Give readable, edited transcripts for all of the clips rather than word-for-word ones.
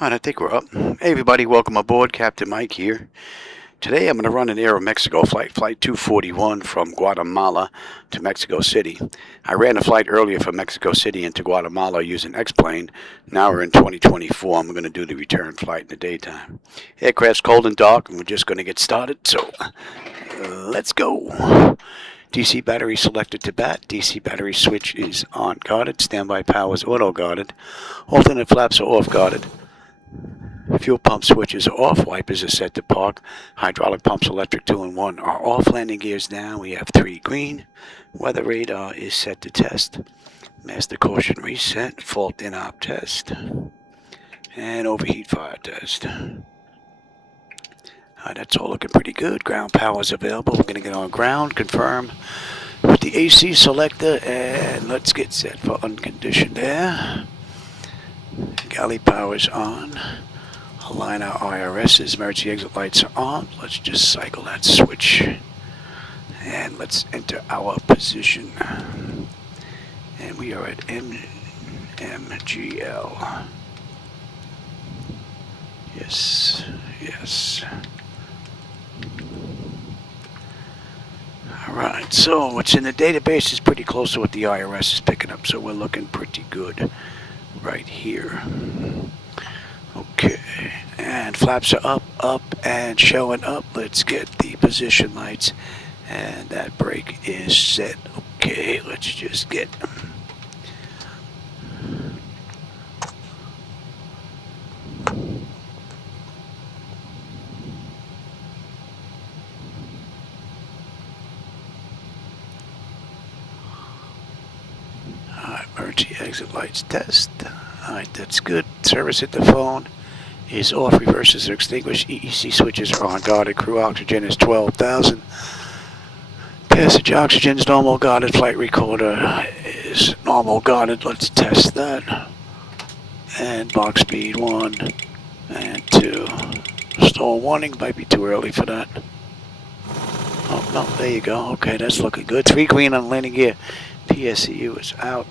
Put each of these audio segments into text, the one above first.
Alright, I think we're up. Hey everybody, welcome aboard. Captain Mike here. Today I'm going to run an Aero Mexico flight, Flight 241 from Guatemala to Mexico City. I ran a flight earlier from Mexico City into Guatemala using X-Plane. Now we're in 2024. I'm going to do the return flight in the daytime. Aircraft's cold and dark and we're just going to get started, so let's go. DC battery selected to bat. DC battery switch is on guarded. Standby power is auto guarded. Alternate flaps are off guarded. Fuel pump switches are off. Wipers are set to park. Hydraulic pumps, electric 2 and 1 are off. Landing gears down. We have 3 green. Weather radar is set to test. Master caution reset. Fault in op test. And overheat fire test. That's all looking pretty good. Ground power is available. We're going to get on ground. Confirm with the AC selector. And let's get set for unconditioned air. Galley power is on. Align our IRS's, emergency exit lights are on. Let's just cycle that switch. And let's enter our position. And we are at MMGL. Yes, yes. Alright, so what's in the database is pretty close to what the IRS is picking up, so we're looking pretty good right here. Okay, and flaps are up, and showing up. Let's get the position lights, and that brake is set. Okay, let's just get emergency exit lights test. Alright, that's good. Service at the phone is off. Reverses are extinguished. EEC switches are on guarded. Crew oxygen is 12,000. Passage oxygen is normal guarded. Flight recorder is normal guarded. Let's test that. And Mach speed 1 and 2. Stall warning. Might be too early for that. Oh, no, there you go. Okay, that's looking good. 3 green on landing gear. PSEU is out.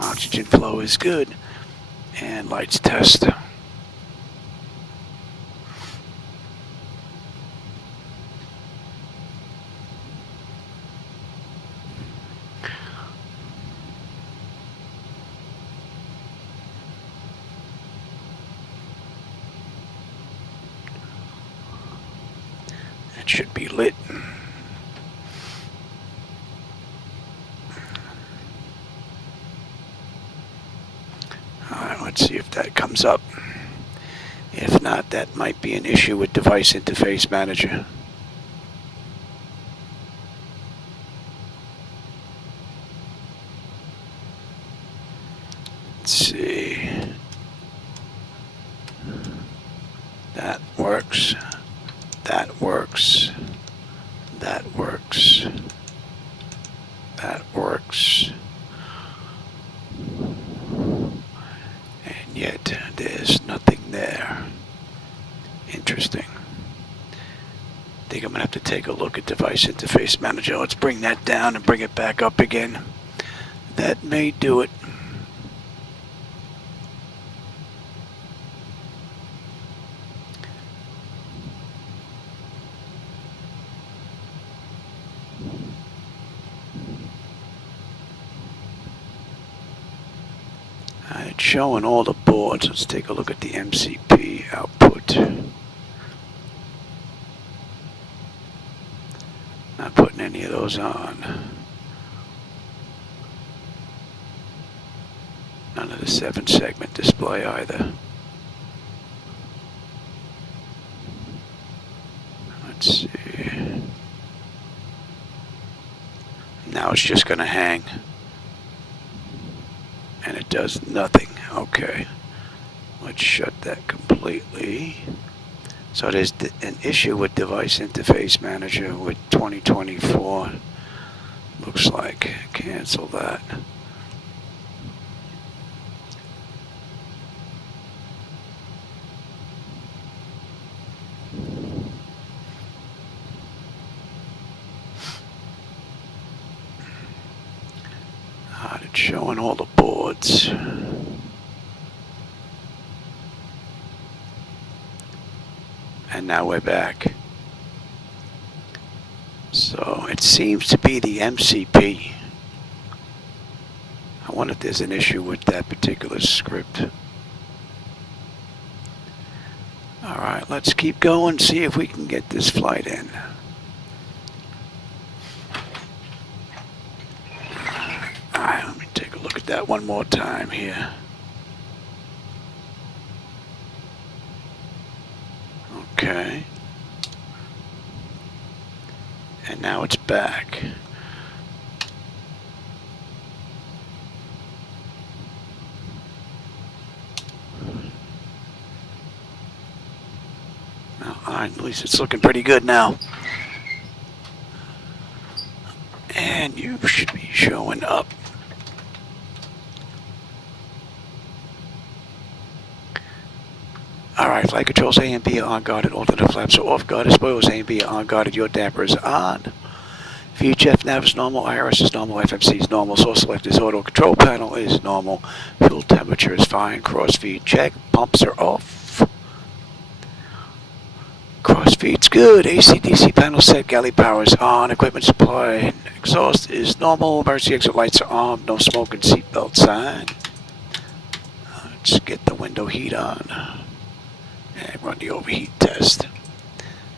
Oxygen flow is good. And lights test. It should be lit. Alright, let's see if that comes up. If not, that might be an issue with Device Interface Manager. Let's see. That works. That works. That works. That works. And yet there's nothing there. Interesting. I think I'm going to have to take a look at Device Interface Manager. Let's bring that down and bring it back up again. That may do it. It's showing all the boards. Let's take a look at the MCP output. Not putting any of those on. None of the 7-segment display either. Let's see. Now it's just going to hang. And it does nothing. Okay. Let's shut that completely. So there's an issue with Device Interface Manager with 2024. Looks like. Cancel that. It's showing all the boards. And now we're back. So it seems to be the MCP. I wonder if there's an issue with that particular script. Alright, let's keep going, see if we can get this flight in. Alright, let me take a look at that one more time here. Okay. And now it's back. At least it's looking pretty good now. And you should be showing up. Alright, flight controls A and B are on guarded, alternate flaps are off guarded, spoilers A and B are on guarded, your damper is on. VHF nav is normal, IRS is normal, FMC is normal, source select is auto, control panel is normal, fuel temperature is fine, cross feed check, pumps are off. Cross feed's good, AC/DC panel set, galley power is on, equipment supply, exhaust is normal, emergency exit lights are on, no smoke and seatbelt sign. Let's get the window heat on and run the overheat test.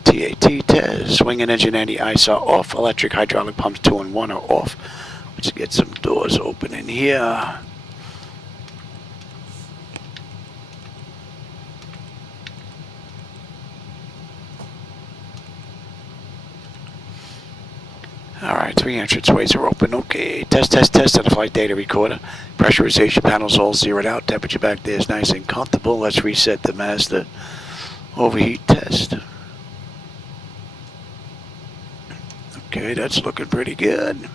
TAT test, wing and engine anti-ice are off, electric hydraulic pumps 2 and 1 are off. Let's get some doors open in here. Alright, 3 entranceways are open. Okay, test on the flight data recorder. Pressurization panels all zeroed out. Temperature back there is nice and comfortable. Let's reset the master. Overheat test. Okay, that's looking pretty good.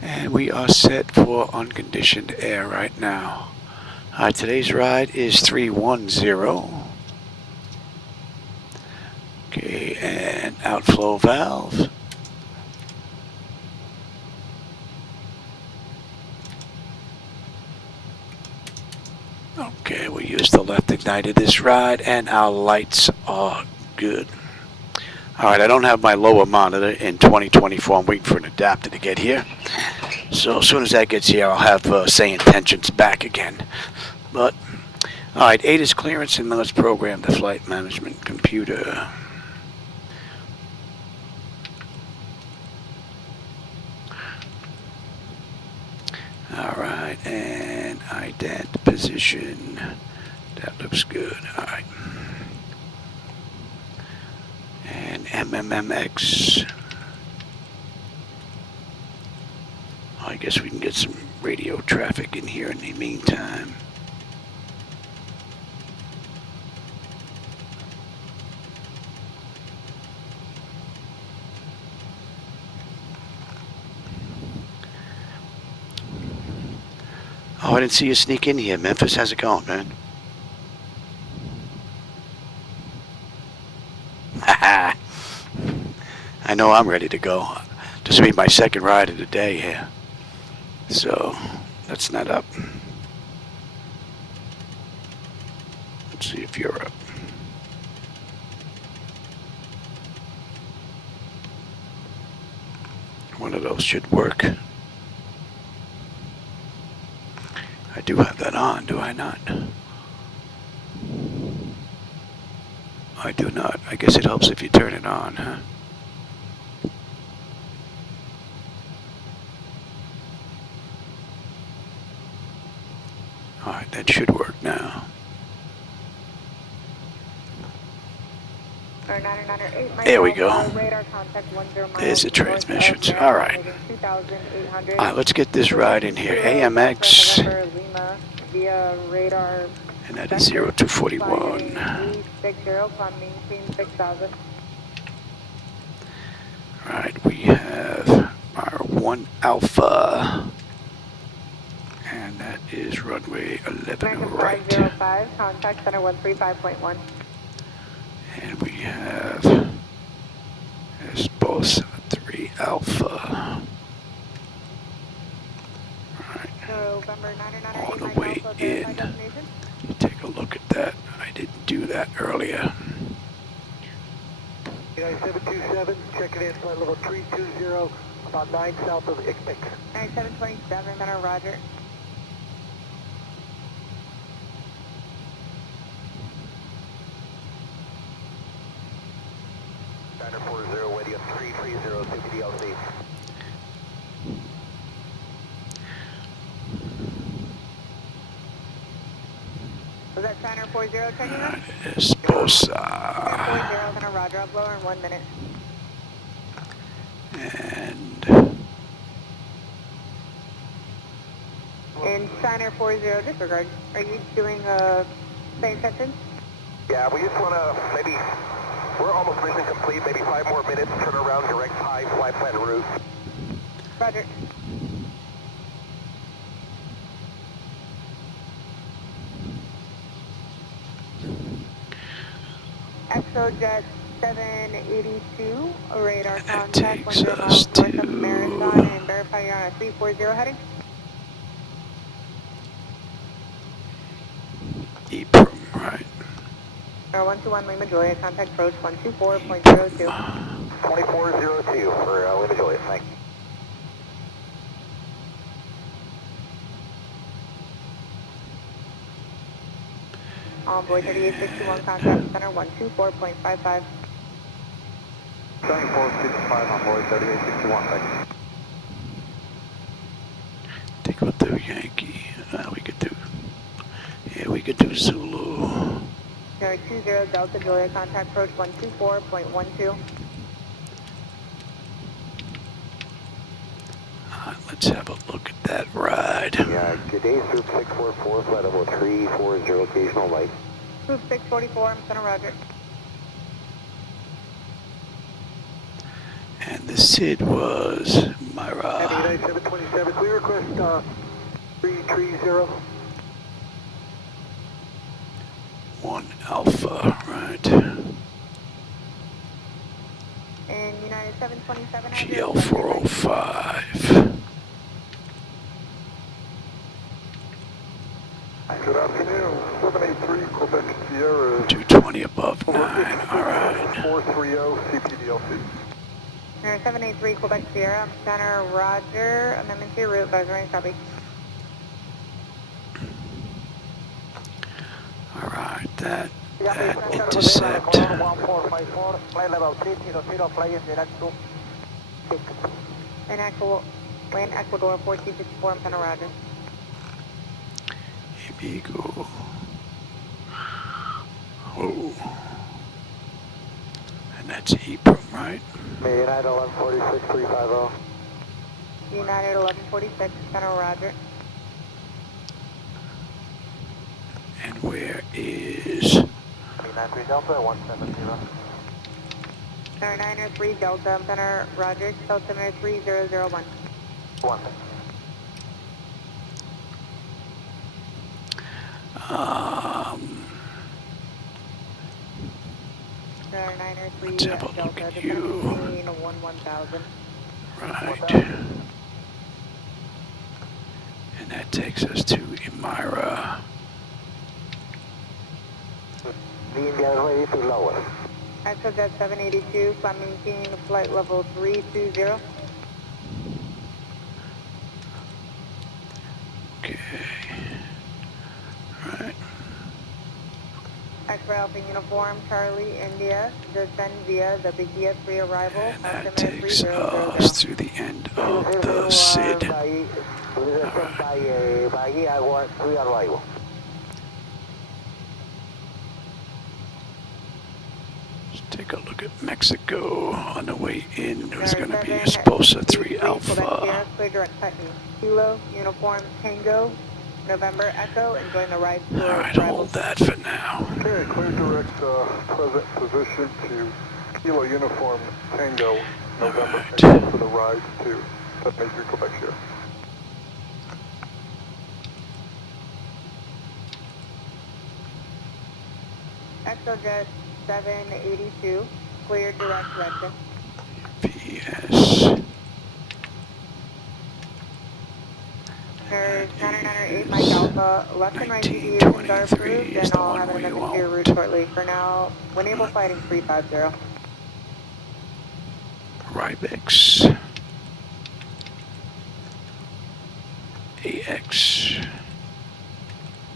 And we are set for unconditioned air right now. Today's ride is 310. Okay, and outflow valve. Okay, we use the left igniter this ride, and our lights are good. Alright, I don't have my lower monitor in 2024. I'm waiting for an adapter to get here. So as soon as that gets here, I'll have SayIntentions back again. But, alright, ATIS clearance, and let's program the flight management computer. Alright, and ident position. That looks good. Alright. And MMMX. I guess we can get some radio traffic in here in the meantime. Oh, I didn't see you sneak in here. Memphis, how's it going, man? Haha. I know I'm ready to go. This will be my second ride of the day here. So, that's not up. Let's see if you're up. One of those should work. I do have that on, do I not? I do not. I guess it helps if you turn it on, huh? Alright, that should work now. There we go. There's the transmissions. Alright. Alright, let's get this ride in here. AMX. And that is 0241. Alright, we have our 1 Alpha. And that is runway 11 right. 505, contact center 135.1. And we have Esposa 3 Alpha. Alright. On the way in. You take a look at that. I didn't do that earlier. United 727, checking in flight level 320, about 9 south of X-Mix. United 727, center, roger. Niner 40, waiting on 330, CPDLC. Was that China 40 checking in? Esposa. China 40, center, roger. I'll blow her in 1 minute. And In China 40, disregard. Are you doing SayIntentions? Yeah, we just want to maybe, we're almost mission complete, maybe 5 more minutes, turn around, direct high, flight plan route. Roger. ExoJet 782, radar contact, takes 10 us miles north of to- Marathon, and verify you're on a 340 heading. EPROM, right? 121 Lima Juliet, contact approach 124.02. 2402 for Lima Juliet, thanks. Envoy 3861, contact center 124.55. 2465 on board 3861, thanks. Think we'll do Yankee. We could do. Yeah, we could do Zulu. 020 Delta Juliet, contact approach 124.12. Let's have a look at that ride. Yeah, good day, Swoop 644, flight level 340, occasional light. Group 644, I'm center, roger. And the SID was Myra. United 727, we request 330. 1 Alpha, right? And United 727, GL 405. Good afternoon, 783 Quebec Sierra. 220 above 9. Alright. 430 CPDLC. 783 Quebec Sierra, center, roger. Amendment to your route, advisory, copy. Alright, that intercept. 1454, flight level 300, fly in direct to 6. Land Ecuador 1454, I'm center, roger. Amigo. Oh. And that's EPROM, right? United 1146, 350. United 1146, center, roger. And where is 393 Delta 170. Center 903 Delta, center, roger. Delta 3001. 1. Center 903 let's have a look Delta, at you. 1000. Right. And that takes us to Emira. Being ready to lower. ExoJet 782, Flemington, flight level 320. Okay. Right. X-Ray Alpha Uniform, Charlie, India, descend via the Bahia pre-arrival, And that altimeter takes 3000. us to the end of the SID. Bahia pre-arrival. Let's take a look at Mexico. On the way in, there's going to be a Sposa 3 Alpha. Clear direct Titan. Kilo, Uniform, Tango, November Echo, and join the ride to Alright, hold that for now. Okay, clear direct present position to Kilo Uniform Tango, November Alright. Tango for the ride to 783 Quebec Sierra. ExoJet 782, clear direct direction. PS. There's 998 Mike Alpha, left and right deviations are approved, is and the I'll one have an we amendment to your want. route shortly. For now, when able, fighting 350. Rybex. AX.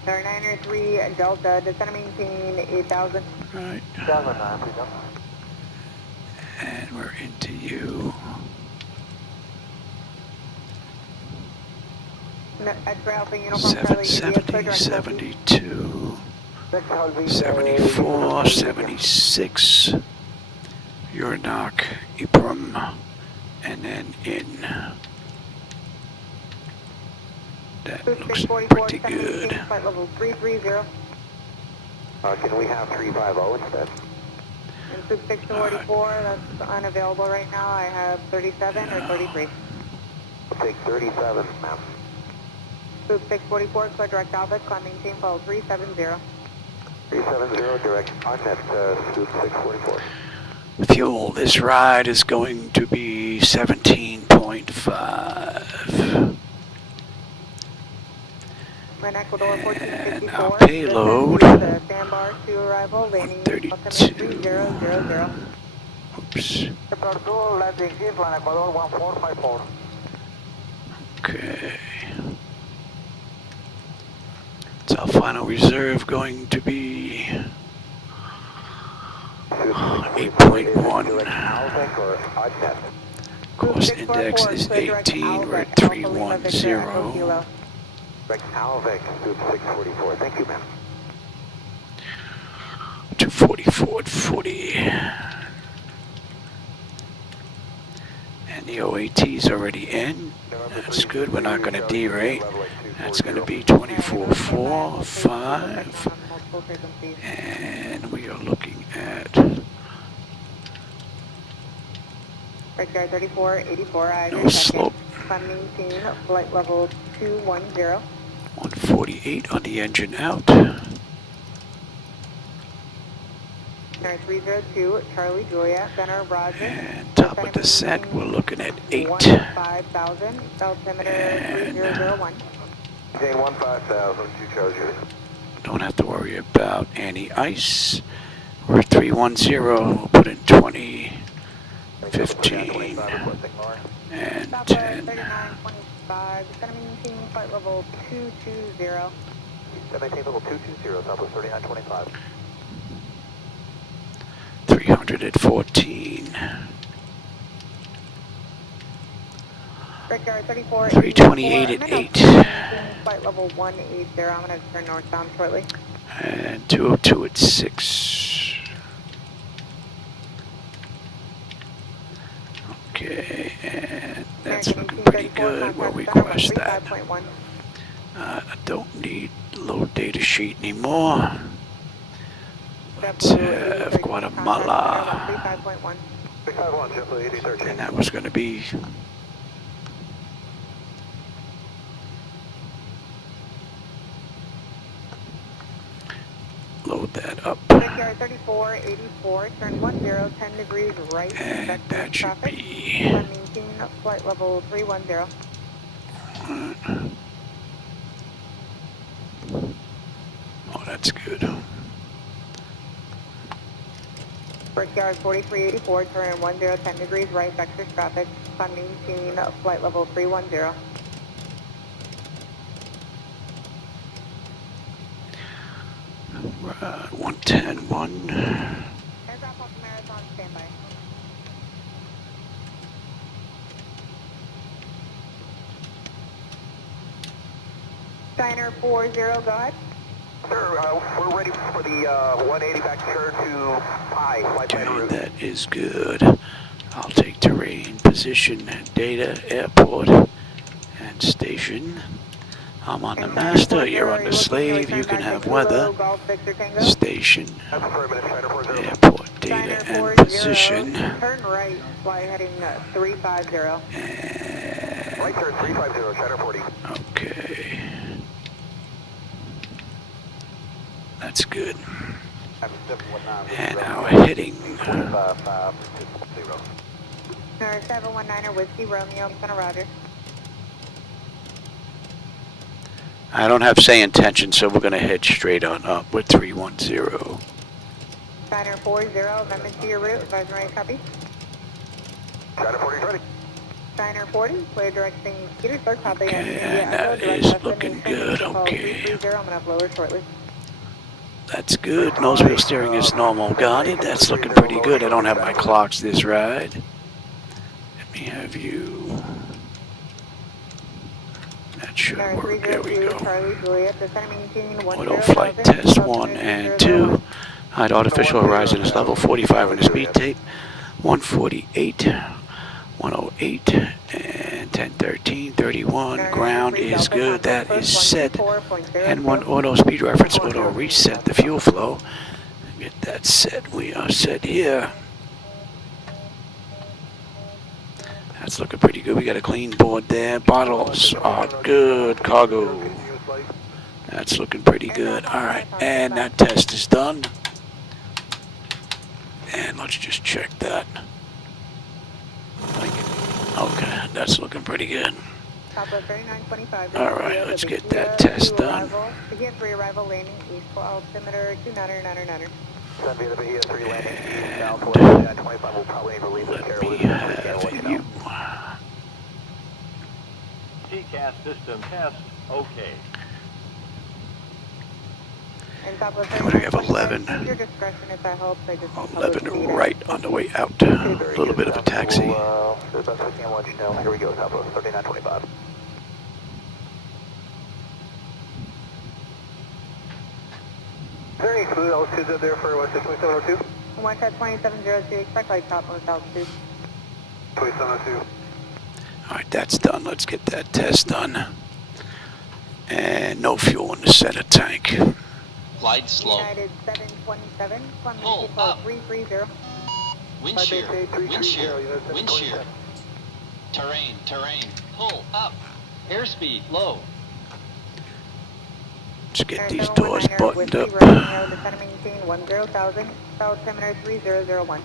Star 903 Delta, descend and maintain 8,000. Right. 7-9, please. And we're into you. X-ray Alpha Uniform Charlie, 770, 72, 74, 76. Uranak, Ibram, and then in. That looks pretty good. Flight level 330. Can we have 350 instead? And Soup 644, that's unavailable right now. I have 37 or 33. We'll take 37, ma'am. Soup 644, clear direct Alpha, climb maintain, follow 370. 370, direct on net, Scoop 644. Fuel, this ride is going to be 17.5. When Ecuador 1454. And our payload, Sandbar to arrival, landing 132. Oops. Landing Eastland, Ecuador 1454. Okay. It's our final reserve going to be 8.1. Course index is 18. We're at 310. Alvec, Scoop 644. Thank you, ma'am. 244 at 40. And the OAT's already in. That's good. We're not going to derate. That's going to be 24.4, 5. And we are looking at Right 3484, no slope. Maintain flight level 210. 148 on the engine out. 302, Charlie Julia, center Roger. And top of descent, we're looking at 8. 15,000, altimeter 3001. Maintain 15,000, 2 Charlie Julia. Don't have to worry about any ice. We're at 310. We'll put in 20, 15, and 10. 3925, it's going to maintain flight level 220. Maintain level 220, Southwest 3925. 314. Brickyard 34. 328 at 8. Flight level 180. I'm going to turn northbound shortly. And 202 at 6. Okay, and that's looking pretty good where we crashed that. I don't need low data sheet anymore. Let's have Guatemala. 351, And that was going to be load that up. Brickyard 3484, turn 10, 10 degrees right. And that should be Maintain flight level 310. Oh, that's good. Brickyard 4384, turn 10, 10 degrees right, vector traffic, maintain flight level 310. Right, 110.1. Aircraft off Marathon, standby. Steiner 40, go ahead. Sir, we're ready for the 180 back turn to Pi, flight plan Okay, route. that is good. I'll take terrain, position, data, airport, and station. I'm on the master, you're on the slave, you can have weather, station, airport, data, and position. Turn right, fly heading 350. And, Right turn 350, Chatter 40. okay. That's good. And our heading. 719er Whiskey Romeo, center Roger. I don't have SayIntentions, so we're going to head straight on up with 310. Steiner 40, amendment to your route, advisory copy. Chatter 40 ready. China 40, clear directing Petersburg, copy. Okay, India and Echo, that direct is looking destination, good. Call Okay. 330, I'm going to lower shortly. That's good. Nose wheel steering is normal. Got it. That's looking pretty good. I don't have my clocks this ride. Let me have you. That should work. There we go. Charlie Juliet, descend maintain Auto flight test 1 and 2. Hide artificial horizon is level 45 on the speed tape. 148, 108, and 1013, 31. Ground is good. That is set. And 1 auto speed reference, auto reset the fuel flow. Get that set. We are set here. That's looking pretty good. We got a clean board there. Bottles are good. Cargo. That's looking pretty good. All right, and that test is done. And let's just check that. Okay, that's looking pretty good. All right, let's get that test done. Bahia 3 arrival landing east for altimeter 2999. Send via the Bahia 3 landing east now for 25. We'll probably need to leave the Let chair me loose. have you. TCAS system test, okay. What do we have? 11. Your discretion if that helps. I just 11 right on the way out. A little bit of a taxi. We'll, the best we can let you know. Here we go, Southwest 3925. Is there any fluid altitudes up there for West 2702? One shot 2702, expect light top on altitude. 2702. Alright, that's done. Let's get that test done. And no fuel in the center tank. Glide slow. United 727, Pull up. 330. Wind shear. Wind shear. Wind shear. Terrain. Terrain. Pull up. Airspeed low. Let's get these doors buttoned up. Descend maintain 10,000, altimeter 3001.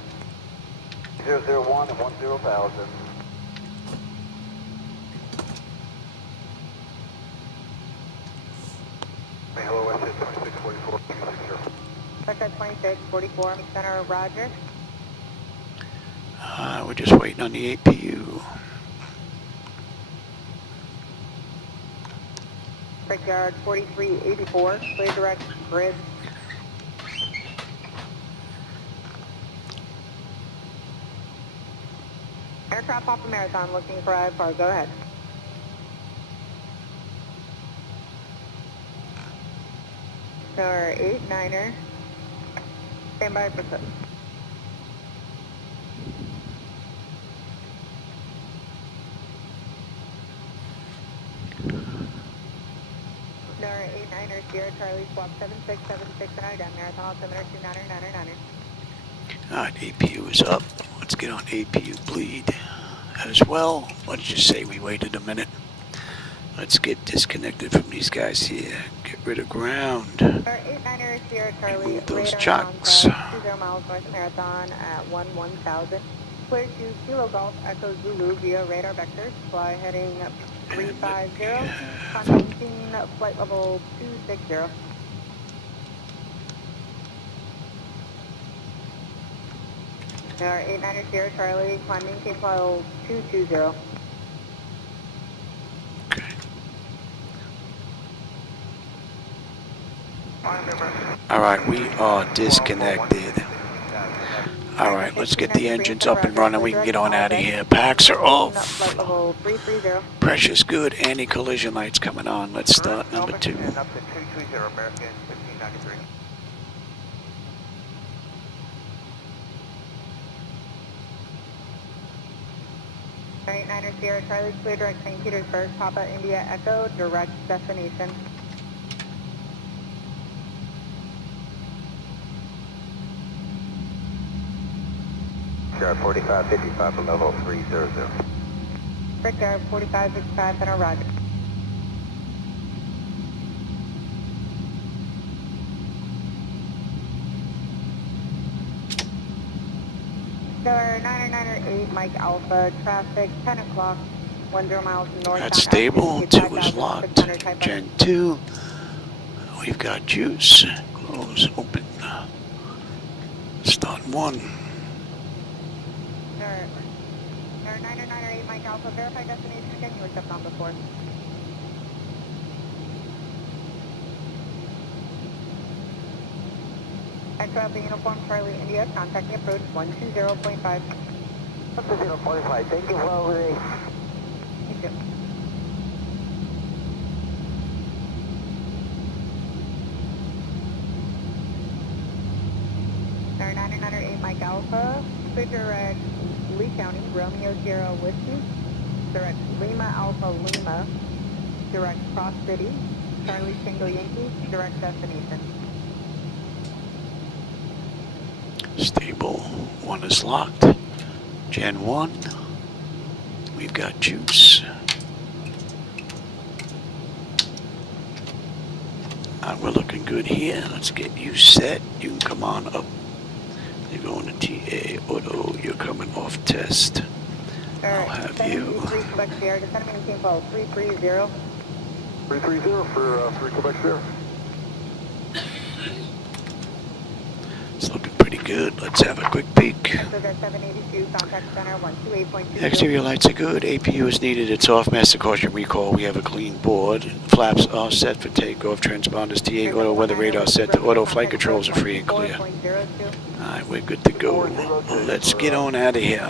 001 and 10,000. Hello, West 2644. Sector 2644, center Roger. We're just waiting on the APU. Brickyard 4384, clear direct grid. Aircraft off the Marathon looking for IFR, go ahead. Tower 89er, stand by for set. Tower 89er, Sierra Charlie, swap 7676 and I down Marathon altimeter 2999. Alright, APU is up. Let's get on APU bleed as well. Let's just say we waited a minute. Let's get disconnected from these guys here. Get rid of ground. Tower 89er, Sierra Charlie, Move those radar chocks. nonstop, 20 miles north of Marathon at 1000. Clear to Kilo Golf Echo Zulu via radar vectors. Fly heading 350. Contacting flight level 260. Tower 89er, Sierra Charlie, climbing Cape File 220. Okay. Alright, we are disconnected. Alright, let's get the engines up and running. We can get on out of here. Packs are off. Flight level 330. Pressure's good. Anti-collision lights coming on. Let's start number 2. Up to 220 American 1593. Tower 89er, Sierra Charlie, clear direct St. Petersburg, Papa India Echo, direct destination. Sierra 4555 for level 300. Brickyard 4565, center Roger. Tower 998, Mike Alpha, traffic 10 o'clock, 10 miles north. That's stable. 2 is locked. Gen 2. We've got juice. Close, open. Start 1. 998 Mike Alpha, verify destination again, you accept on before. Echo Alpha Uniform Charlie India, contacting approach 120.5. 120.5, thank you for all the day. Thank you. Air 998 Mike Alpha, clear direct Lee County, Romeo Sierra Whiskey, direct Lima Alpha Lima, direct Cross City, Charlie Tango Yankee, direct destination. Stable 1 is locked. Gen 1. We've got juice. We're looking good here. Let's get you set. You can come on up. You're going to TA Auto. You're coming off test. I'll have you. 3 Quebec Sierra, descending team follow 330. 330 for 3 Quebec Sierra. It's looking pretty good. Let's have a quick peek. 782, contact center 128.2. Exterior lights are good. APU is needed. It's off. Master caution recall. We have a clean board. Flaps are set for takeoff. Transponders TA Auto. Weather radar set to auto. Flight controls are free and clear. Alright, we're good to go. Let's get on out of here.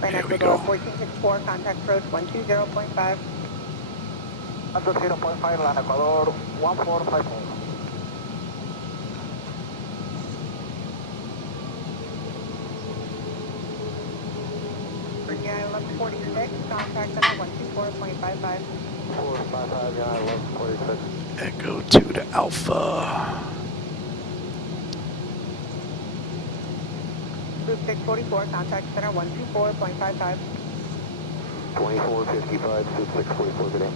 There we go. 1464, contact approach 120.5. 120.5, land Ecuador 1450. Yeah, 1146, contact center 124.55. 455, yeah, 1146. Echo 2 to Alpha. Group 644, contact center 124.55. 2455, Suit 644, good day.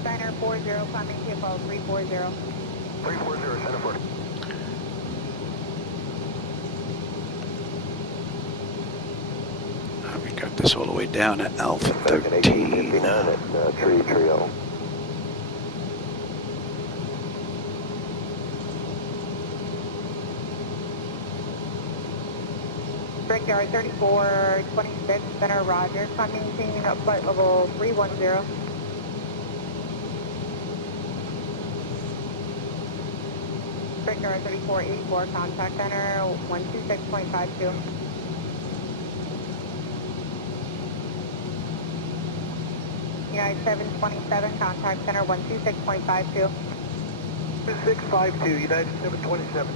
Steiner 40, climbing TFL 340. 340, center 40. We got this all the way down at Alpha 13. At Tree Trio. Brickyard 3426, center Roger, climbing team flight level 310. Brickyard 3484, contact center 126.52. United 727, contact center 126.52. 652, United 727.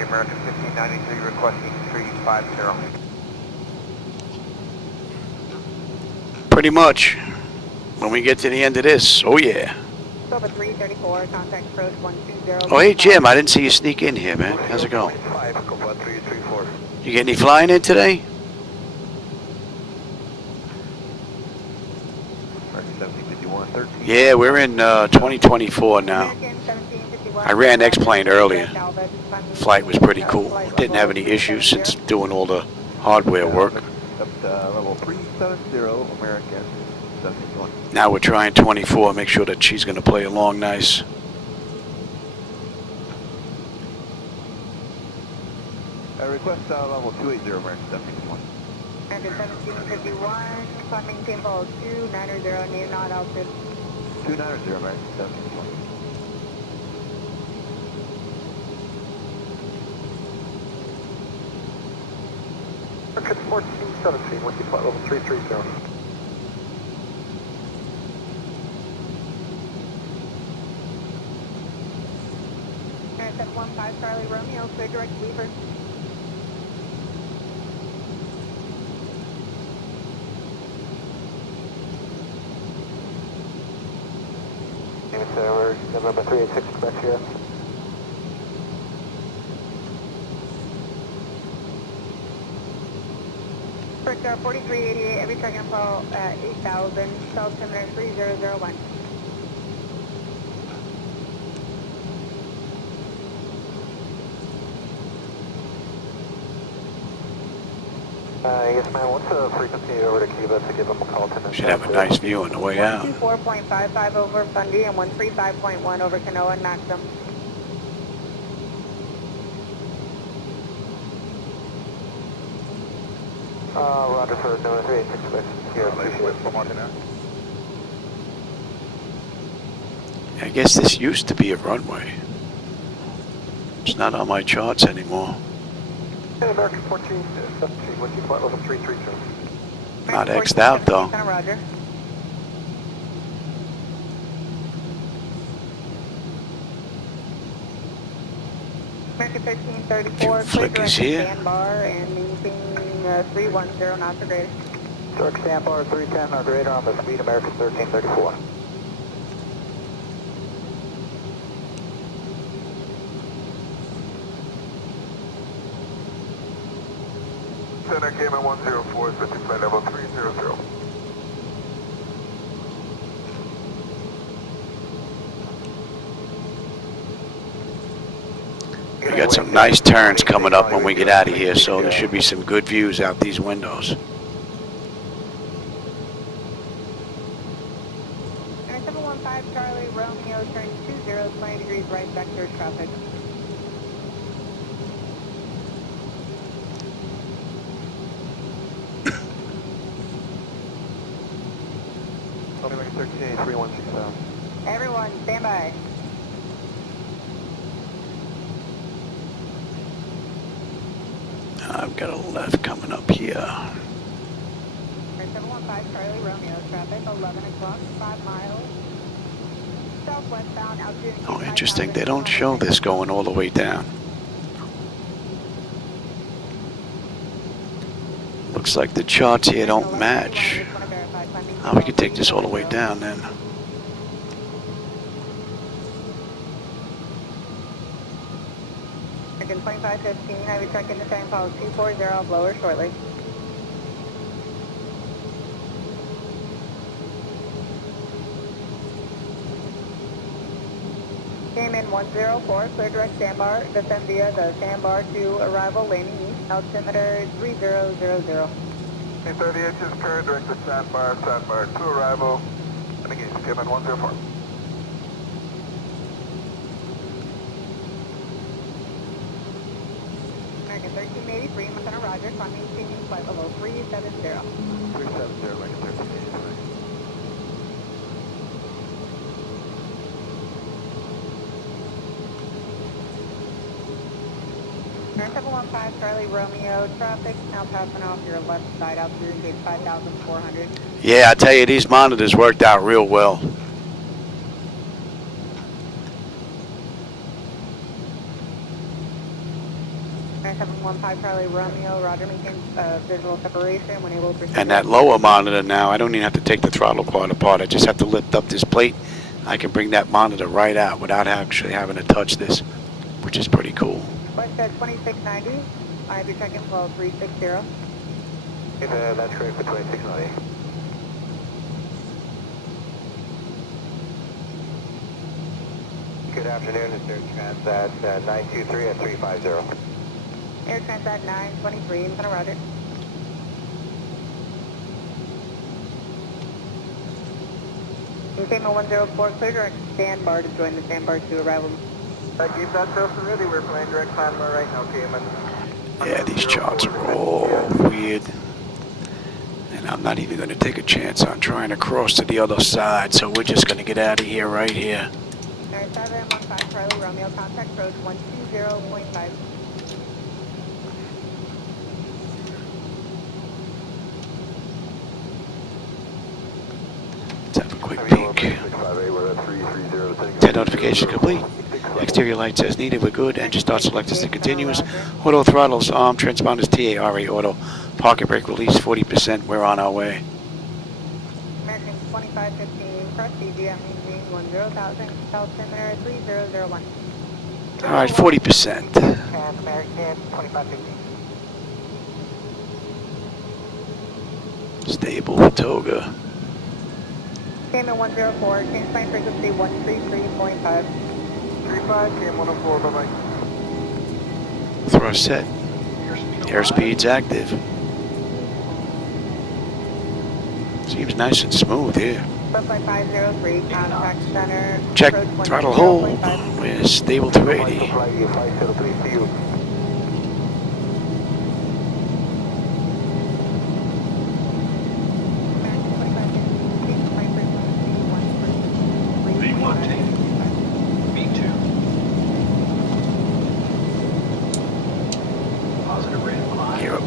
American 1593 requesting 350. Pretty much. When we get to the end of this, oh yeah. Silva 334, contact approach 120. Oh hey Jim, I didn't see you sneak in here, man. How's it going? 334. You get any flying in today? American 1751, 13. Yeah, we're in 2024 now. American 1751. I ran X-Plane earlier. Flight was pretty cool. Didn't have any issues since doing all the hardware work. Up to level 370, American 71. Now we're trying 24, make sure that she's going to play along nice. Request level 280, American 71. American 1751, climbing team follow 290, near not altitude. 290, American 71. American 1417, with you flight level 330. American 715, Charlie Romeo, clear direct Weaver. We're November 386 Quebec here. Brickyard 4388, every second fall at 8,000, South Terminal 3001. Yes, ma'am. What's the frequency over to Cuba to give them a call to? Should have a nice view on the way out. 124.55 over Fundy and 135.1 over Canoa and Maxim. Roger for Nova 386. Here, appreciate it. I guess this used to be a runway. It's not on my charts anymore. American 14, 17, what's your flight level 332? Not X'd out though. Roger. American 1334, Flickies here. Sandbar and maintain 310 knots or greater. Direct Sandbar 310 or greater on the speed American 1334. Center came in 104, switching flight level 300. We got some nice turns coming up when we get out of here, so there should be some good views out these windows. 715 Charlie Romeo, turn 20, 20 degrees right vector traffic. American 13, 3167. Everyone, stand by. I've got a left coming up here. 715 Charlie Romeo, traffic 11 o'clock, 5 miles. Southwestbound, altitude. Oh, interesting. They don't show this going all the way down. Looks like the charts here don't match. Oh, we could take this all the way down then. American 2515, I will check into time policy 240, I'll blow her shortly. Came in 104, clear direct sandbar, descend via the sandbar to arrival, landing east, altimeter 3000. 38 is current, direct to sandbar to arrival, landing east, came in 104. American 1383, Lieutenant Roger, climbing maintaining flight level 370. 370, American 1383. Air 715 Charlie Romeo, traffic now passing off your left side altitude, gate 5,400. Yeah, I tell you, these monitors worked out real well. Air 715 Charlie Romeo, Roger, maintain visual separation when able to proceed. And that lower monitor now, I don't even have to take the throttle cord apart. I just have to lift up this plate. I can bring that monitor right out without actually having to touch this, which is pretty cool. Westjet 2690, I'll be checking flow 360. That's correct for 2690. Good afternoon, it's Air Transat 923 at 350. Air Transat 923, Lieutenant Roger. Containment 104, clear direct sandbar to join the sandbar to arrival. Keep that self ready, we're flying direct sandbar right now, Cayman. Yeah, these charts are all weird. And I'm not even going to take a chance on trying to cross to the other side, so we're just going to get out of here right here. Air 715 Charlie Romeo, contact approach 120.5. Let's have a quick peek. 10 notifications complete. Exterior lights as needed, we're good. Engine start selectors to continuous. Auto throttles, arm, transponders, TARA auto. Parking brake release 40%, we're on our way. American 2515, cross DGM, maintain 10,000, altimeter 3001. Alright, 40%. And American 2515. Stable, Toga. Cayman 104, change flight frequency 133.5. 35, Cayman 104, bye-bye. Thrust set. Airspeed's active. Seems nice and smooth here. Flight 503, contact center. Check approach throttle hold. 10.5. We're stable to 80. Flight 503, see you. V1 taken. V2. Positive rate of climb. Here up.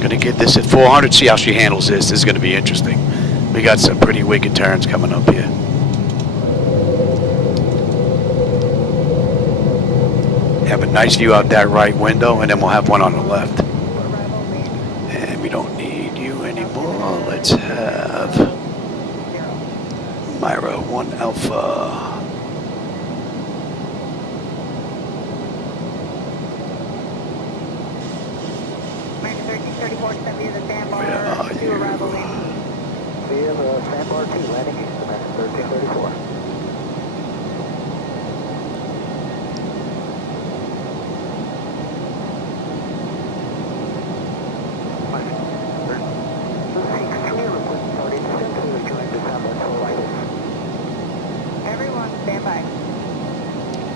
Gonna get this at 400. See how she handles this. This is gonna be interesting. We got some pretty wicked turns coming up here. Have a nice view out that right window, and then we'll have one on the left. And we don't need you anymore. Let's have Myra 1 Alpha. American 1334, send me the sandbar. Where are Two you? arrival landing. We have a sandbar 2 landing east, American 1334. Everyone, stand by.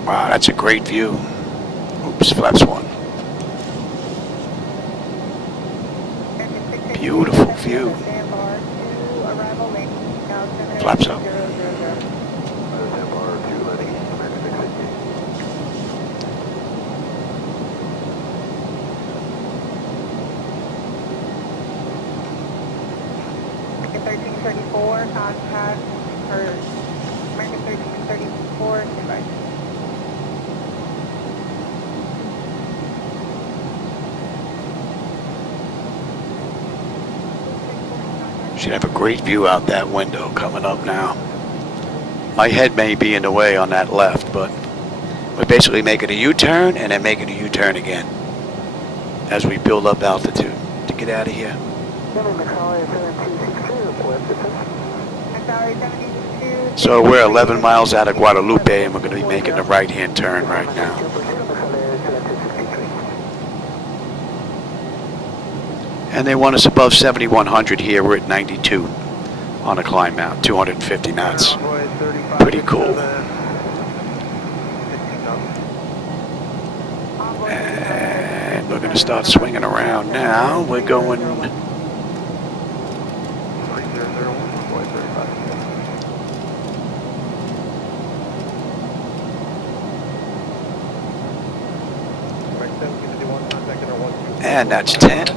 Wow, that's a great view. Oops, flaps 1. Beautiful view. Sandbar 2, arrival landing. Now send it Flaps up. 000. Sandbar 2 landing east, American 660. American 1334, contact, or American 1334, stand by. Should have a great view out that window coming up now. My head may be in the way on that left, but we're basically making a U-turn and then making a U-turn again as we build up altitude to get out of here. Sorry, 72. So we're 11 miles out of Guadalupe, and we're going to be making the right-hand turn right now. And they want us above 7,100 here. We're at 92 on a climb out, 250 knots. Pretty cool. And we're going to start swinging around now. We're going... And that's 10.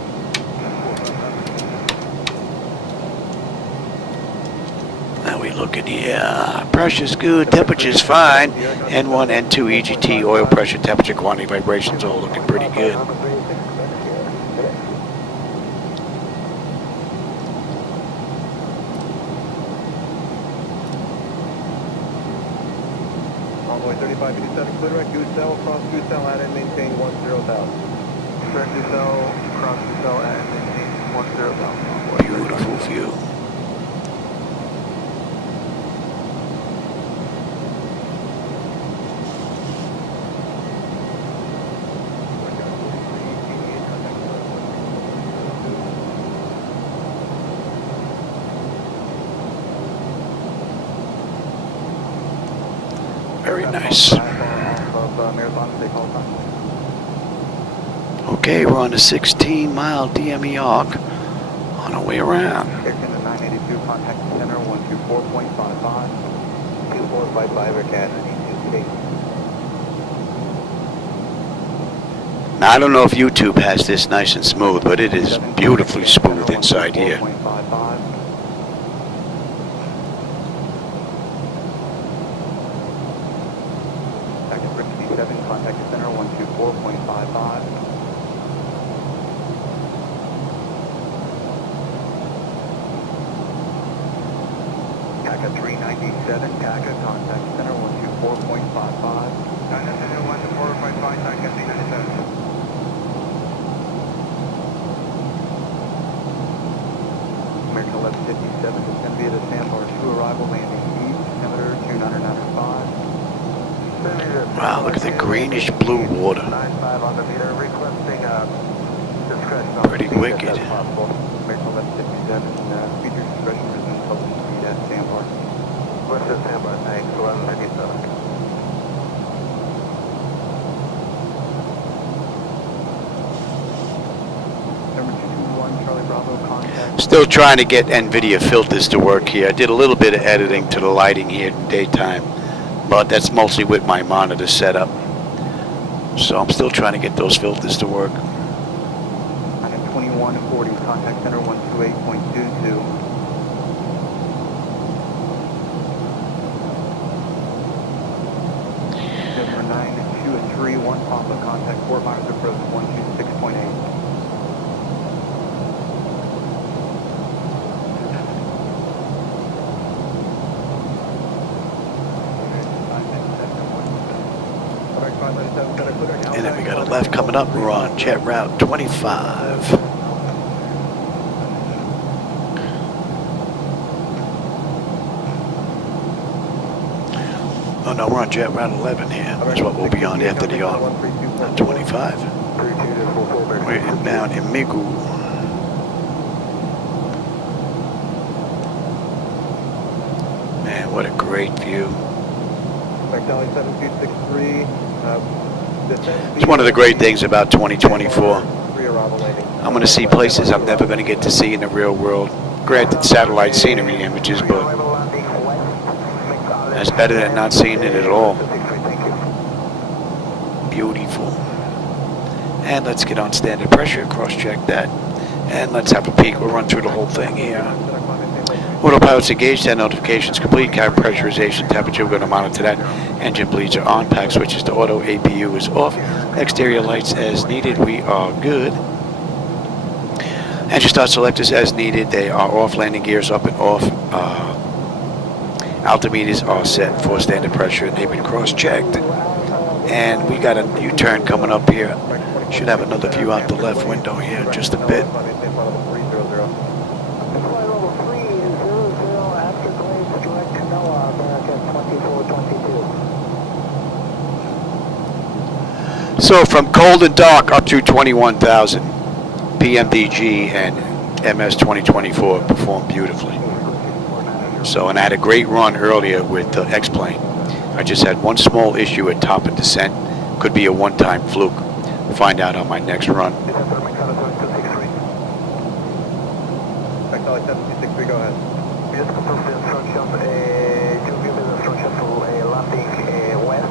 Now we look at here. Pressure's good, temperature's fine. N1, N2, EGT, oil pressure, temperature, quantity, vibrations, all looking pretty good. Envoy 3587, clear direct Goosell, cross Goosell at and maintain 10,000. Direct Goosell, cross Goosell at and maintain 10,000. Beautiful view. Very nice. Okay, we're on a 16-mile DME arc on our way around. Air Canada 982, contact center 124.55. 2455 Air Canada 982. Now, I don't know if YouTube has this nice and smooth, but it is beautifully smooth inside here. Contact center 124.55. TACA 397, TACA contact center 124.55. Contact center 124.5, TACA 397. American 1157, descend via the Sandbar 2 arrival landing east, altimeter 2995. Wow, look at the greenish blue water. Pretty Pretty wicked. depth and feature discretion resume public speed at standby. West at standby, thanks, 1157. Number 221, Charlie Bravo, contact. Still trying to get NVIDIA filters to work here. I did a little bit of editing to the lighting here in daytime, but that's mostly with my monitor setup. So I'm still trying to get those filters to work. On a 2140, contact center 128.22. Number 9, 2 and 3, 1 Papa, contact Fort Myers approach 126.8. And then we got a left coming up. We're on jet route 25. Oh no, we're on jet route 11 here. That's what we'll be on after the on 25. We're inbound in Migu. Man, what a great view. It's one of the great things about 2024. I'm going to see places I'm never going to get to see in the real world. Granted, satellite scenery images, but that's better than not seeing it at all. Beautiful. And let's get on standard pressure, cross-check that. And let's have a peek. We'll run through the whole thing here. Autopilot's engaged, 10 notifications complete, cabin pressurization, temperature, we're going to monitor that. Engine bleeds are on, pack switches to auto, APU is off, exterior lights as needed, we are good. Engine start selectors as needed, they are off, landing gears up and off. Altimeters are set for standard pressure, they've been cross-checked. And we got a U-turn coming up here. Should have another view out the left window here in just a bit. So from cold and dark up to 21,000, PMDG and MS 2024 performed beautifully. So, and I had a great run earlier with the X-Plane. I just had one small issue at top and descent. Could be a one-time fluke. We'll find out on my next run. Go ahead. Just confirm the instructions. Just give me the instructions for landing west.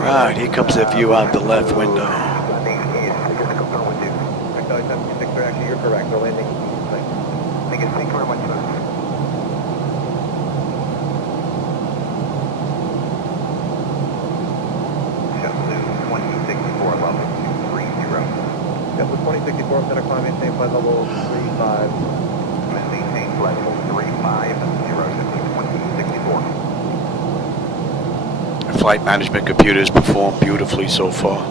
Alright, here comes that view out the left window. Landing east. Just to confirm with you. Actually, 76, actually, you're correct. We're landing. Thank you very much, sir. With 2064, I'm going to climb, maintain flight level 35. Maintain flight level 350, 2064. The flight management computers performed beautifully so far.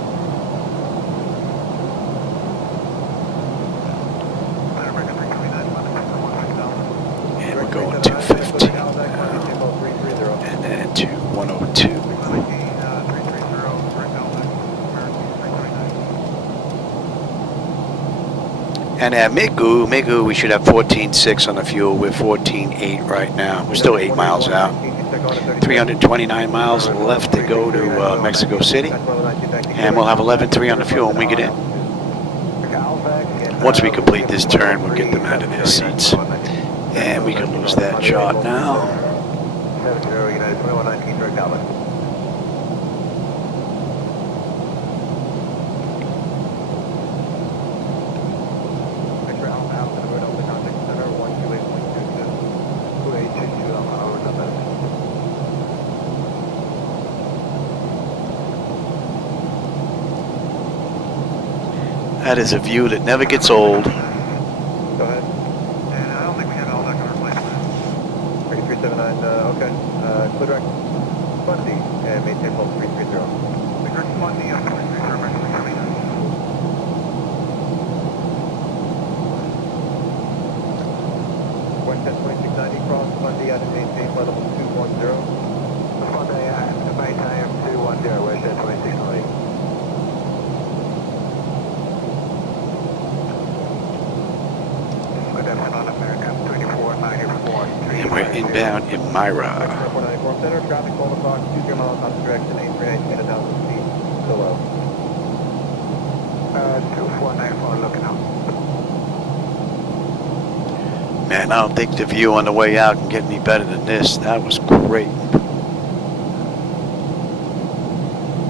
And we're going 215. And then to 102. And at Migu, we should have 14.6 on the fuel. We're 14.8 right now. We're still 8 miles out. 329 miles left to go to Mexico City. And we'll have 11.3 on the fuel when we get in. Once we complete this turn, we'll get them out of their seats. And we can lose that shot now. That is a view that never gets old. Go ahead. And I don't think we have all that conversation. 3379, okay. Clear direct Bundy and maintain level 330. Clear direct Bundy and 330, emergency coming in. West 2690 cross Bundy out and maintain flight level 210. Bundy at nighttime 210, West 2690. inbound Emira. Airport 94 Center, traffic 12 o'clock, 20 miles opposite direction, 839, 8,000 feet, still low. 2494, looking out. Man, I don't think the view on the way out can get any better than this. That was great.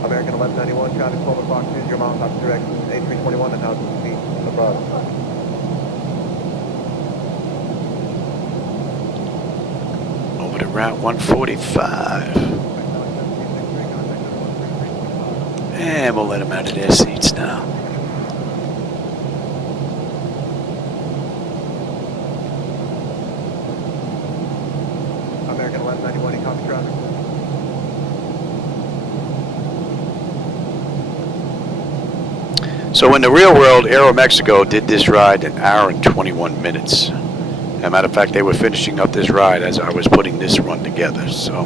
American 1191, traffic 12 o'clock, 20 miles opposite direction, 8321, 1,000 feet, above. Over to Route 145. And we'll let them out of their seats now. American 1191, you copy traffic? So in the real world, Aero Mexico did this ride in 1 hour and 21 minutes. As a matter of fact, they were finishing up this ride as I was putting this run together. So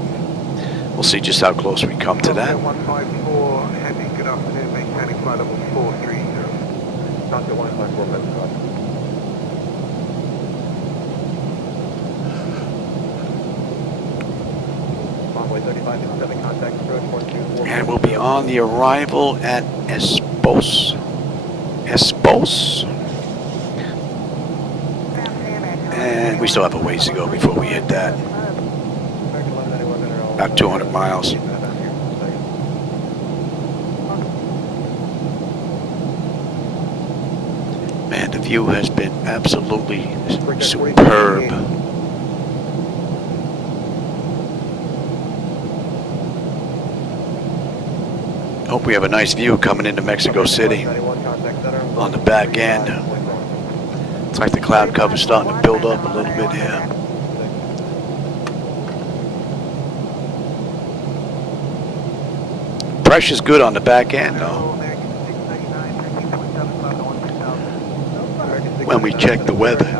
we'll see just how close we come to that. 154, heavy, good afternoon, maintaining flight level 430. Not to 154 minutes. Runway 35, 7 contact, approach 124. And we'll be on the arrival at Espos. And we still have a ways to go before we hit that. About 200 miles. Man, the view has been absolutely superb. Hope we have a nice view coming into Mexico City on the back end. It's like the cloud cover's starting to build up a little bit here. Pressure's good on the back end though. When we check the weather.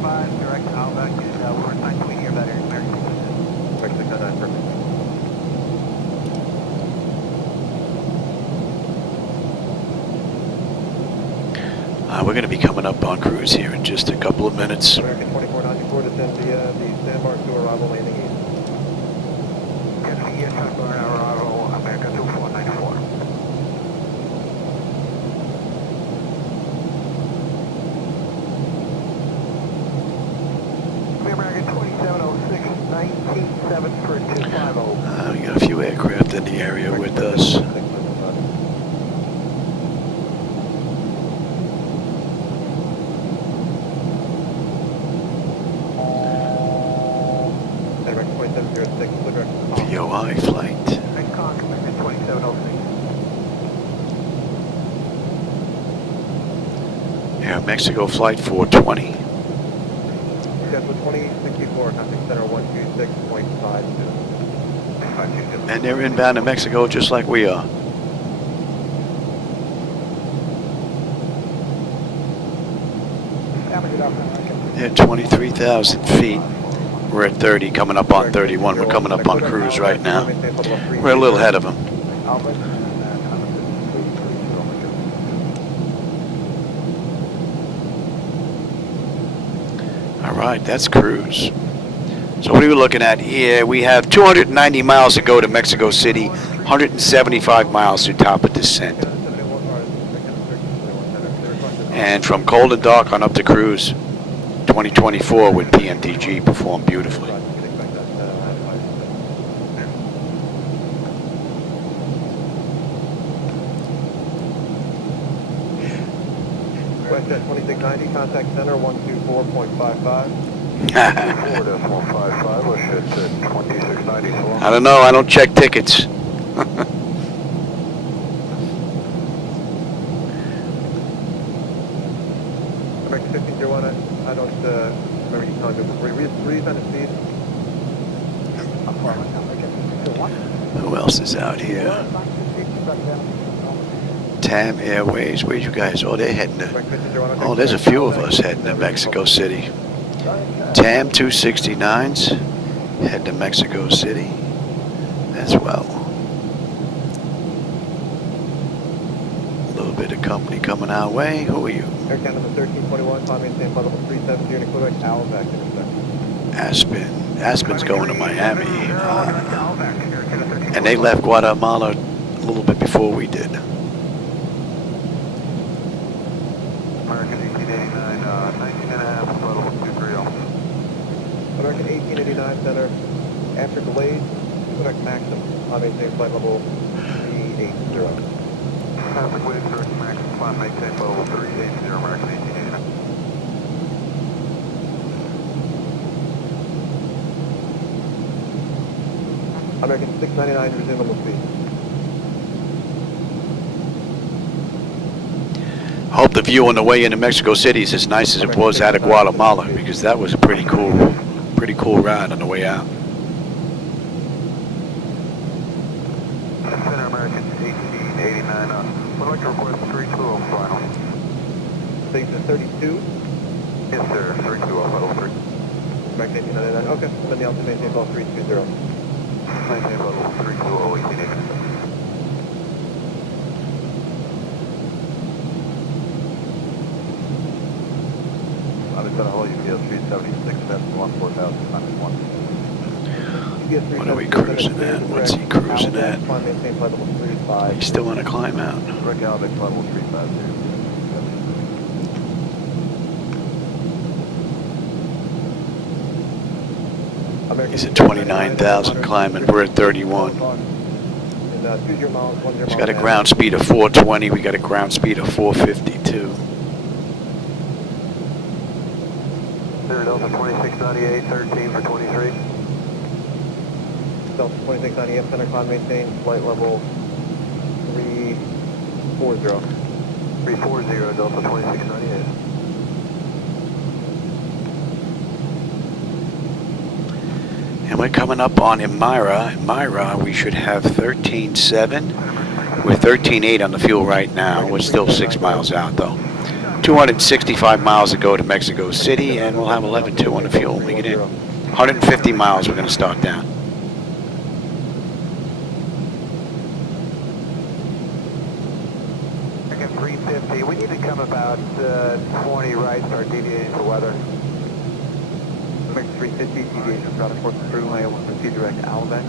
Direct Outback, and we're assigned to hear better. American 609, perfect. We're going to be coming up on cruise here in just a couple of minutes. American 2494 to send the sandbar to arrival landing east. Yes, arrival, American 2494. American 2706, 197 for 250. We got a few aircraft in the area with us. VOI flight. American 2706. Aero Mexico flight 420. Schedule 2064, contact center 126.52. And they're inbound to Mexico just like we are. They're 23,000 feet. We're at 30, coming up on 31. We're coming up on cruise right now. We're a little ahead of them. All right, that's cruise. So what are we looking at here? We have 290 miles to go to Mexico City, 175 miles to top of descent. And from cold and dark on up to cruise, 2024 with PMDG performed beautifully. Westjet 2690, contact center 124.55. 4.55, let's hit 2690. I don't know, I don't check tickets. American 1501, I don't remember you telling me, were you trying to speed? Who else is out here? TAM Airways, where you guys? Oh, they're heading to... Oh, there's a few of us heading to Mexico City. TAM 269s heading to Mexico City as well. company coming our way. Who are you? Air Canada 1321, climb maintain flight level 370, unit clear back, Alvac intercept. Aspen. Aspen's going to Miami. And they left Guatemala a little bit before we did. American 1889, 19 and a half, flight level 230. American 1889 center, after delays, Quebec maximum, climb maintain flight level 380. Traffic wave, American maximum, climb maintain flight level 380, American 1889. American 699, resume normal speed. Hope the view on the way into Mexico City is as nice as it was out of Guatemala, because that was a pretty cool ride on the way out. Center American 1889, would like to request 320 final. Station 32? Yes sir, 320, level 3. American 1899, okay, then the altitude maintain level 320. Maintain level 320, 1889. What are we cruising at? What's he cruising at? He's still on a climb out. He's at 29,000 climbing. We're at 31. He's got a ground speed of 420. We got a ground speed of 452. Delta 2698, 13 for 23. Delta 2698, center climb maintain, flight level 340. 340, Delta 2698. And we're coming up on Elmira. Elmira, we should have 13.7. We're 13.8 on the fuel right now. We're still 6 miles out though. 265 miles to go to Mexico City, and we'll have 11.2 on the fuel when we get in. 150 miles we're going to start down. Again, 350. We need to come about 20 right, start deviating to weather. Mix 350, deviation from the through, I will proceed direct to Alvac.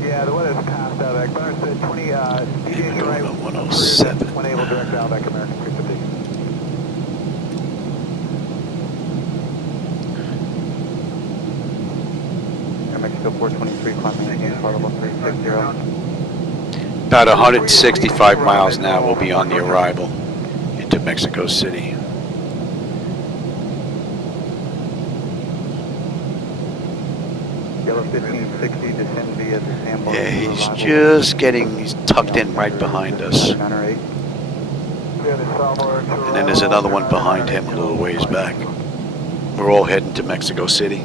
Yeah, the weather's past Alvac, but I said 20, deviation right, 107. when able direct to Alvac, American 350. Air Mexico 423, climbing again, flight level 360. About 165 miles now we'll be on the arrival into Mexico City. Yellow 1560, descend via the sample. Yeah, he's just getting, he's tucked in right behind us. And then there's another one behind him a little ways back. We're all heading to Mexico City. I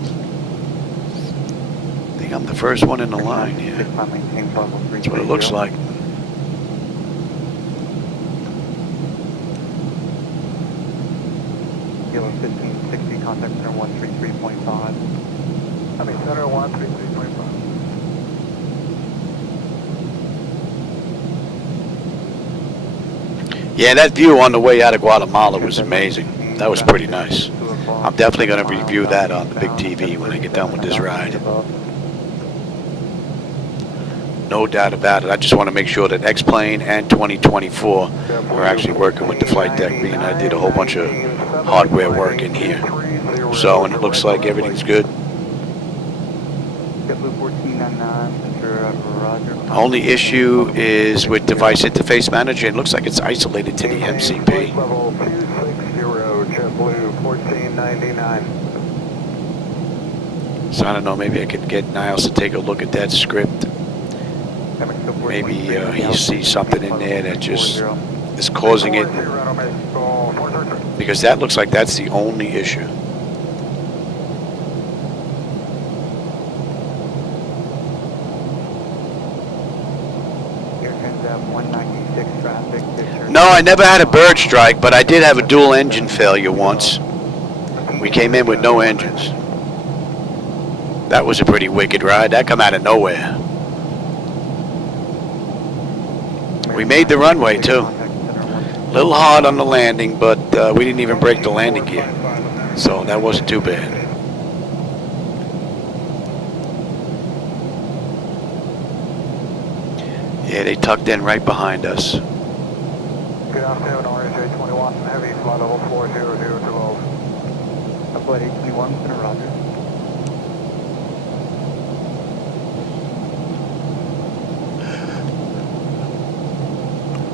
think I'm the first one in the line here. That's what it looks like. Yellow 1560, contact center 133.5. I mean, center 133.5. Yeah, that view on the way out of Guatemala was amazing. That was pretty nice. I'm definitely going to review that on the big TV when I get done with this ride. No doubt about it. I just want to make sure that X-Plane and 2024 are actually working with the flight deck, being I did a whole bunch of hardware work in here. So, and it looks like everything's good. Only issue is with device interface manager. It looks like it's isolated to the MCP. Level 260, JetBlue 1499. So I don't know, maybe I could get Niles to take a look at that script. Maybe he sees something in there that just is causing it. Because that looks like that's the only issue. No, I never had a bird strike, but I did have a dual engine failure once. We came in with no engines. That was a pretty wicked ride. That come out of nowhere. We made the runway too. A little hard on the landing, but we didn't even break the landing gear, so that wasn't too bad. Yeah, they tucked in right behind us. Good afternoon, RJ21, heavy flight level 40012. Flight 821, Center Roger.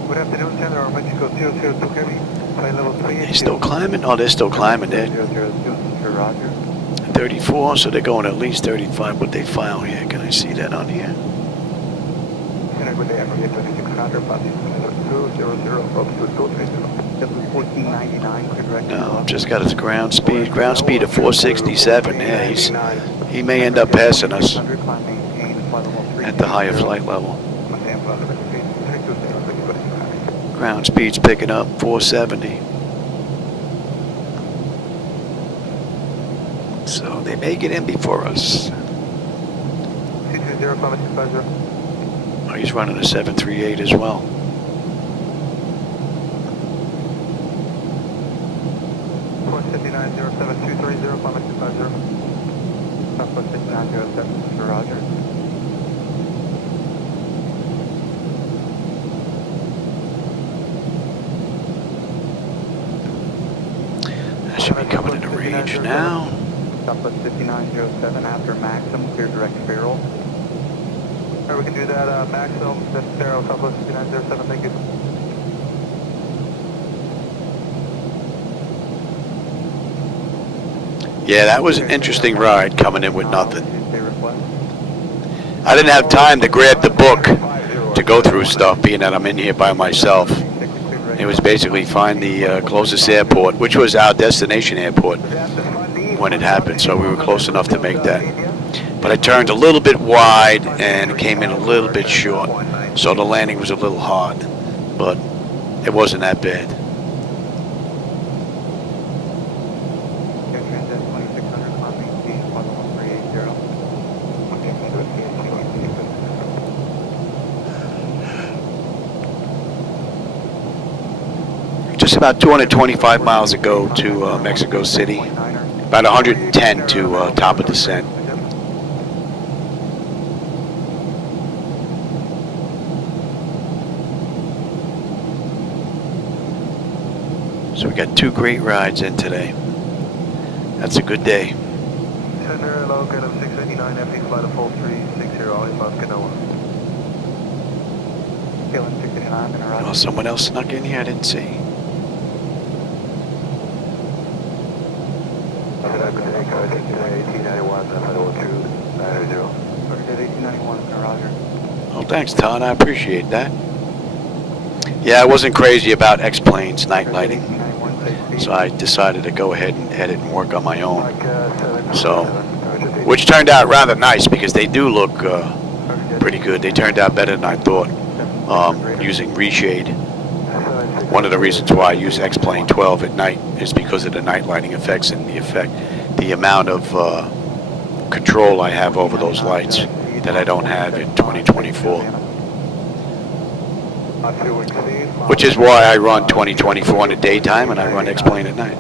Good afternoon, Center Aero Mexico 002 heavy, flight level 3. They still climbing? Oh, they're still climbing there. 002, Center Roger. 34, so they're going at least 35. What they file here? Can I see that on here? Center, good day, Embraer 2600, passing 200, up to 1499, clear direct. No, just got his ground speed. Ground speed of 467. Yeah, he may end up passing us at the higher flight level. Ground speed's picking up 470. So they may get in before us. 220, climate 250. Oh, he's running a 738 as well. Southwest 5907 climate 250. Southwest 5907, Roger. That should be coming into range now. Southwest 5907 after maximum, clear direct barrel. Alright, we can do that maximum, that's Sparrow, Southwest 5907, thank you. Yeah, that was an interesting ride coming in with nothing. I didn't have time to grab the book to go through stuff, being that I'm in here by myself. It was basically find the closest airport, which was our destination airport when it happened, so we were close enough to make that. But I turned a little bit wide and came in a little bit short, so the landing was a little hard, but it wasn't that bad. Just about 225 miles ago to Mexico City, about 110 to top of descent. So we got two great rides in today. That's a good day. Center, local of 689, FE flight of 4360, South Canoa. Killing 689, and around. Oh, someone else snuck in here, I didn't see. Oh, thanks, Todd. I appreciate that. Yeah, I wasn't crazy about X-Plane's night lighting, so I decided to go ahead and edit and work on my own. So, which turned out rather nice because they do look pretty good. They turned out better than I thought using reshade. One of the reasons why I use X-Plane 12 at night is because of the night lighting effects and the amount of control I have over those lights that I don't have in 2024. Which is why I run 2024 in the daytime and I run X-Plane at night.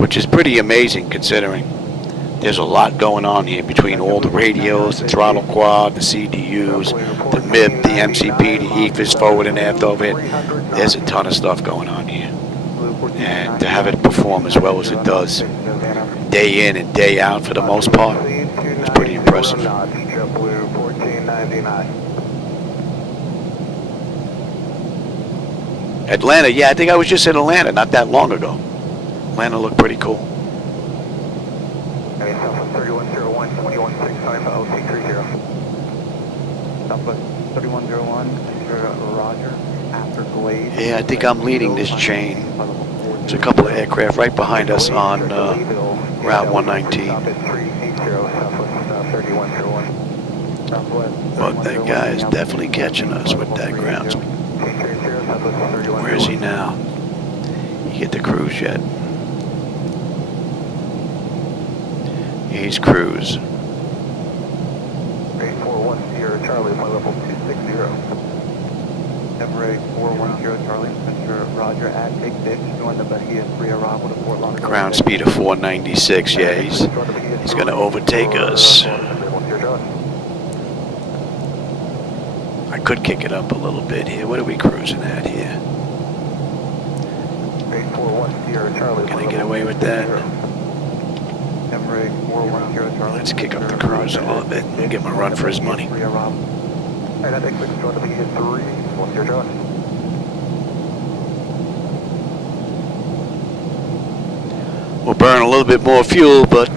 Which is pretty amazing considering there's a lot going on here between all the radios, the throttle quad, the CDUs, the MIP, the MCP, the EFIS, forward and aft overhead. There's a ton of stuff going on here. And to have it perform as well as it does, day in and day out for the most part, it's pretty impressive. Atlanta, yeah, I think I was just in Atlanta not that long ago. Atlanta looked pretty cool. Southwest 3101, 2165, OC30. Southwest 3101, Roger, after Glade. Yeah, I think I'm leading this chain. There's a couple of aircraft right behind us on Route 119. But that guy is definitely catching us with that ground speed. Where is he now? You get the cruise yet? He's cruise. Emirates 410 Charlie, Mr. Roger at Big Dick, join the Bahia 3 arrival to Fort Lauderdale. Ground speed of 496. Yeah, he's going to overtake us. I could kick it up a little bit here. What are we cruising at here? Can I get away with that? Let's kick up the cruise a little bit and give him a run for his money. We'll burn a little bit more fuel, but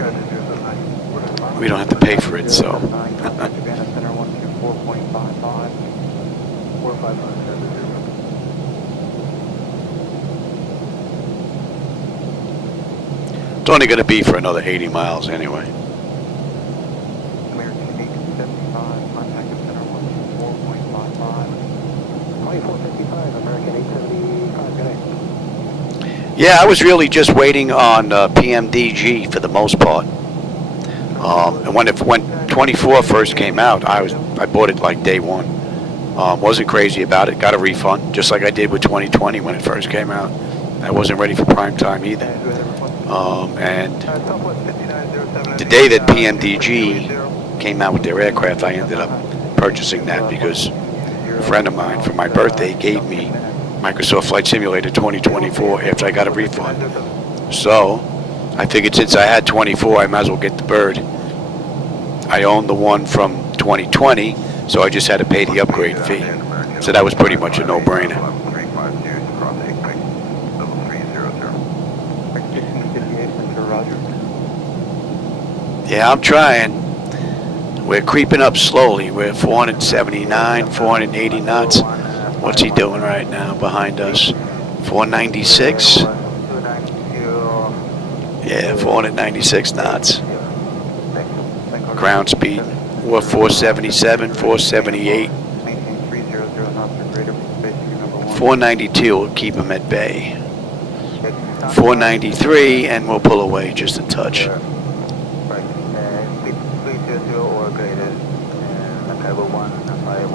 we don't have to pay for it, so. It's only going to be for another 80 miles anyway. Yeah, I was really just waiting on PMDG for the most part. And when 24 first came out, I bought it like day one. Wasn't crazy about it. Got a refund, just like I did with 2020 when it first came out. I wasn't ready for prime time either. And the day that PMDG came out with their aircraft, I ended up purchasing that because a friend of mine for my birthday gave me Microsoft Flight Simulator 2024 after I got a refund. So I figured since I had 24, I might as well get the bird. I owned the one from 2020, so I just had to pay the upgrade fee. So that was pretty much a no-brainer. Yeah, I'm trying. We're creeping up slowly. We're 479, 480 knots. What's he doing right now behind us? 496? Yeah, 496 knots. Ground speed, we're 477, 478. 492 will keep him at bay. 493, and we'll pull away just a touch.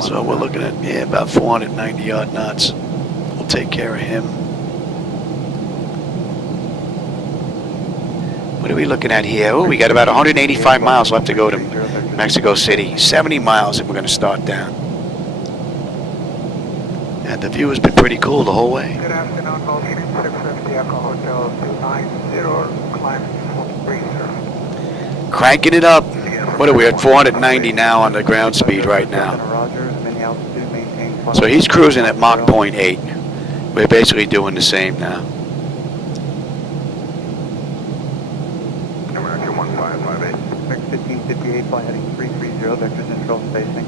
So we're looking at, yeah, about 490 odd knots. We'll take care of him. What are we looking at here? Oh, we got about 185 miles left to go to Mexico City. 70 miles and we're going to start down. And the view has been pretty cool the whole way. Good afternoon, call 650 Echo Hotel 290, climb 43, sir. Cranking it up. What are we at? 490 now on the ground speed right now. So he's cruising at Mach 0.8. We're basically doing the same now. American 1558. 1558, flight heading 330, vector central spacing.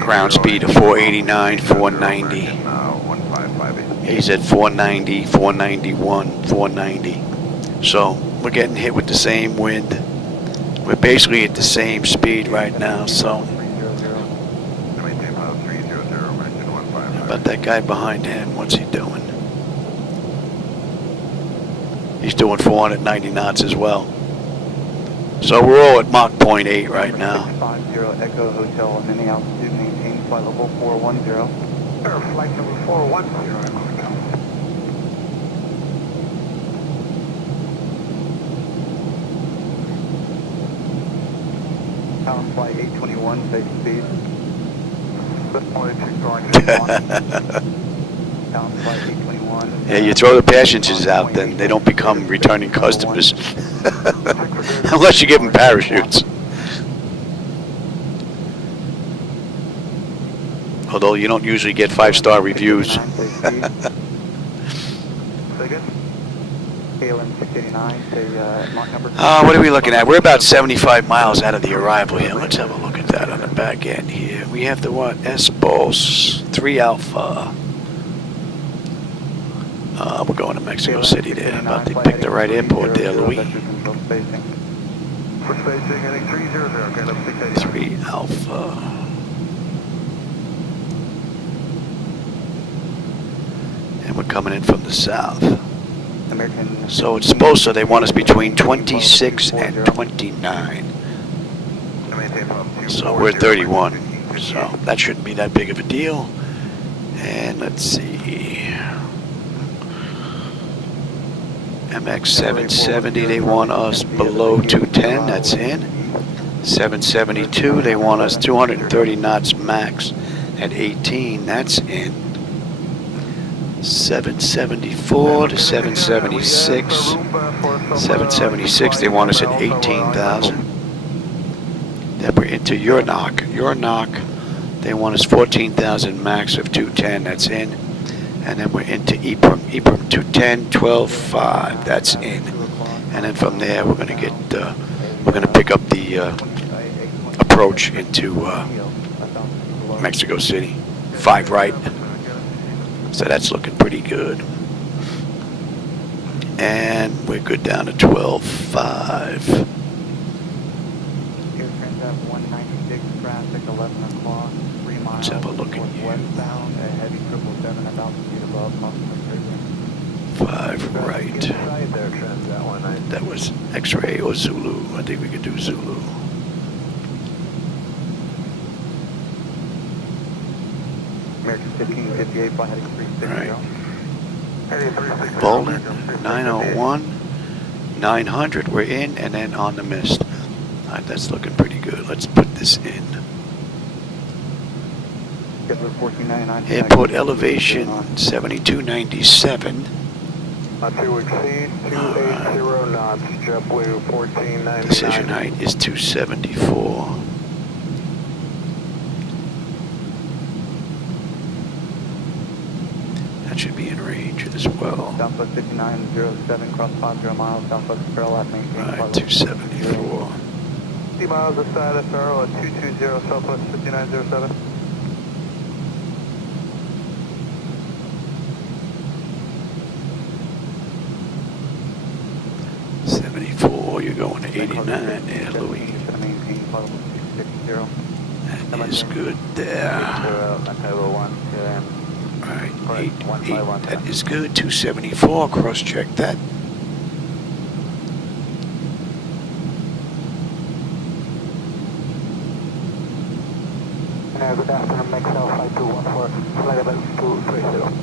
Ground speed of 489, 490. He's at 490, 491, 490. So we're getting hit with the same wind. We're basically at the same speed right now, so. How about that guy behind him? What's he doing? He's doing 490 knots as well. So we're all at Mach 0.8 right now. 50 Echo Hotel, mini altitude, maintain flight level 410. Flight number 410, Echo Hotel. Town flight 821, safe speed. Town flight 821. Yeah, you throw the passengers out, then they don't become returning customers. Unless you give them parachutes. Although you don't usually get 5-star reviews. What are we looking at? We're about 75 miles out of the arrival here. Let's have a look at that on the back end here. We have the what? S-Pulse 3 Alpha. We're going to Mexico City there. About to pick the right airport there, Louis. 3 Alpha. And we're coming in from the south. So it's supposed to, they want us between 26 and 29. So we're 31. So that shouldn't be that big of a deal. And let's see. MX 770, they want us below 210, that's in. 772, they want us 230 knots max at 18, that's in. 774 to 776. 776, they want us at 18,000. Then we're into your knock. They want us 14,000 max of 210, that's in. And then we're into EPRM 210, 12.5, that's in. And then from there, we're going to get, we're going to pick up the approach into Mexico City, 5 right. So that's looking pretty good. And we're good down to 12.5. Here, Transat 196, traffic 11 o'clock, 3 miles. Let's have a look at you. Westbound, a heavy 777, 1,000 feet above, approximately 5 right. Inside there, Transat 196. That was X-ray or Zulu. I think we could do Zulu. American 1558, flight heading 360. Right. Bowling, 901, 900, we're in, and then on the mist. All right, that's looking pretty good. Let's put this in. Airport elevation, 7297. Not to exceed 280 knots, JetBlue 1499. Decision height is 274. That should be in range as well. Southwest 5907, cross 50 miles, southwest parallel, maintain. Right, 274. 50 miles aside of Farrell at 220, southwest 5907. You're going to 89 there, Louis. That is good there. Alright, 8, that is good. 274, cross check that. Good afternoon, MXL Flight 214, flight level 230.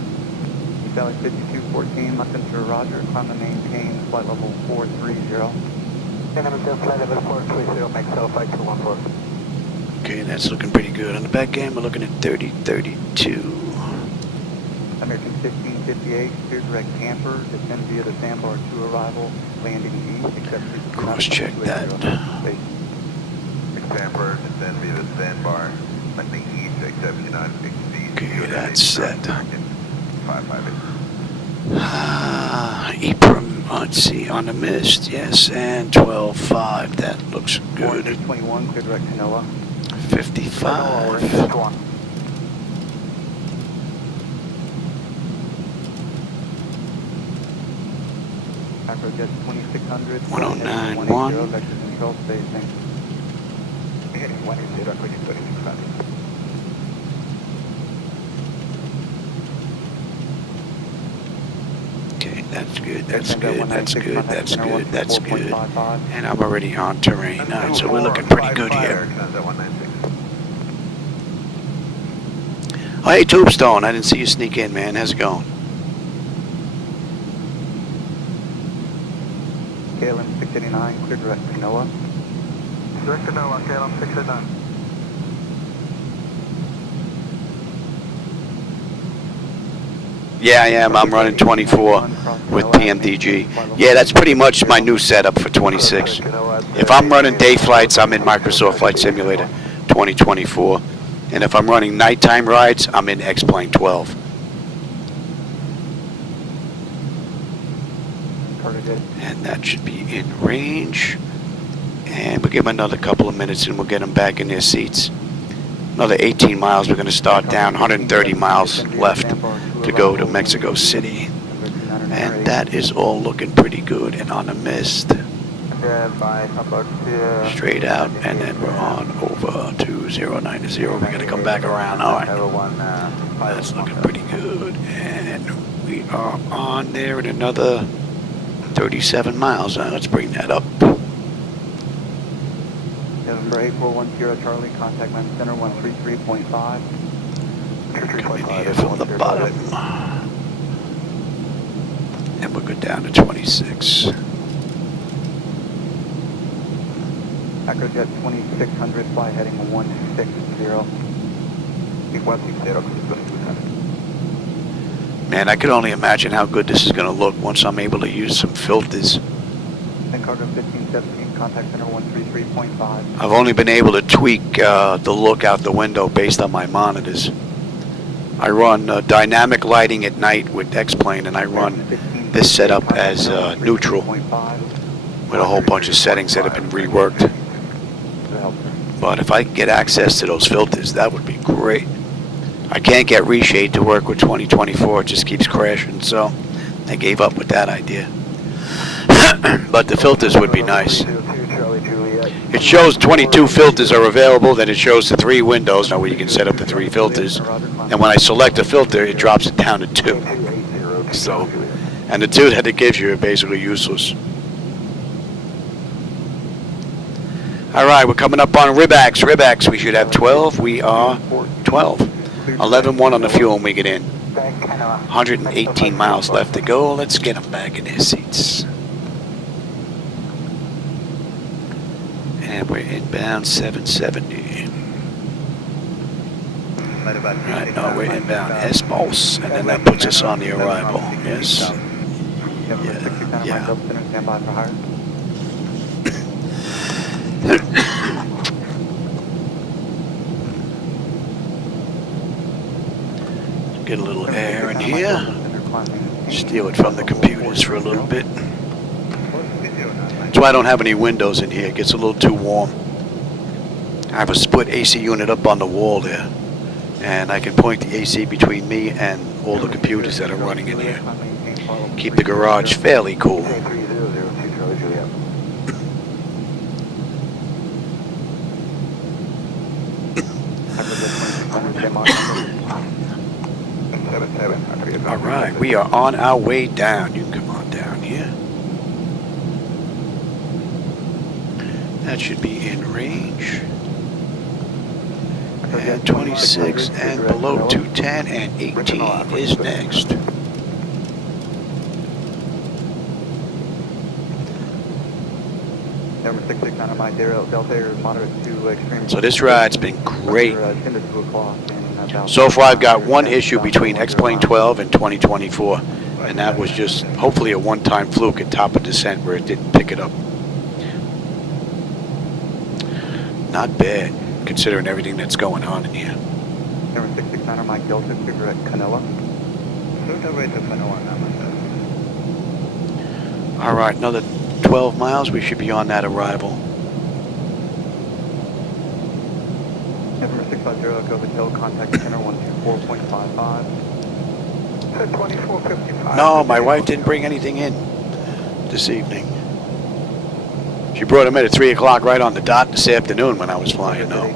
Valley 5214, Messenger Roger, climb and maintain flight level 430. And I'm still flight level 430, MXL Flight 214. Okay, that's looking pretty good. On the back end, we're looking at 3032. American 1558, clear direct camper, descend via the sandbar 2 arrival, landing east, except for Cross check that. Camper, descend via the sandbar, landing east, except for not feet. Okay, that's set. 558. EPRM, let's see, on the mist, yes, and 12.5, that looks good. 21, clear direct to NOAA. 55. Acrojet 2600. 1091. Vector control spacing. Heading 180, Acrojet 2600. Okay, that's good, that's good, that's good, that's good, that's good. And I'm already on terrain, all right, so we're looking pretty good here. Oh, hey, Tombstone, I didn't see you sneak in, man. How's it going? KLM 689, clear direct to NOAA. Direct to NOAA, KLM 689. Yeah, I am. I'm running 24 with PMDG. Yeah, that's pretty much my new setup for 26. If I'm running day flights, I'm in Microsoft Flight Simulator 2024. And if I'm running nighttime rides, I'm in X-Plane 12. And that should be in range. And we'll give them another couple of minutes and we'll get them back in their seats. Another 18 miles, we're going to start down, 130 miles left to go to Mexico City. And that is all looking pretty good and on the mist. Straight out, and then we're on over to 090. We're going to come back around. All right. That's looking pretty good. And we are on there at another 37 miles. Now let's bring that up. November 8410 Charlie, contact my center 133.5. 29 here from the bottom. And we'll go down to 26. Acrojet 2600, fly heading 160. Man, I can only imagine how good this is going to look once I'm able to use some filters. And cargo 1517, contact center 133.5. I've only been able to tweak the look out the window based on my monitors. I run dynamic lighting at night with X-Plane, and I run this setup as neutral with a whole bunch of settings that have been reworked. But if I can get access to those filters, that would be great. I can't get reshade to work with 2024, it just keeps crashing, so I gave up with that idea. But the filters would be nice. It shows 22 filters are available, then it shows the 3 windows now where you can set up the 3 filters. And when I select a filter, it drops it down to 2. So, and the 2 that it gives you are basically useless. Alright, we're coming up on Ribax. Ribax, we should have 12. We are 12. 11-1 on the fuel when we get in. 118 miles left to go. Let's get them back in their seats. And we're inbound 770. Right, no, we're inbound S-Boss, and then that puts us on the arrival. Yes. Yeah. Get a little air in here. Steal it from the computers for a little bit. That's why I don't have any windows in here. It gets a little too warm. I have a split AC unit up on the wall there, and I can point the AC between me and all the computers that are running in here. Keep the garage fairly cool. Alright, we are on our way down. You can come on down here. That should be in range. And 26 and below 210 and 18 is next. Number 669 on my Delta is moderate to extreme. So this ride's been great. So far I've got one issue between X-Plane 12 and 2024, and that was just hopefully a one-time fluke at top of descent where it didn't pick it up. Not bad, considering everything that's going on in here. Number 669 on Mike Delta, figure at Canela. Alright, another 12 miles, we should be on that arrival. Number 650, go Hotel, contact center 124.55. 2455. No, my wife didn't bring anything in this evening. She brought him in at 3 o'clock right on the dot this afternoon when I was flying, though.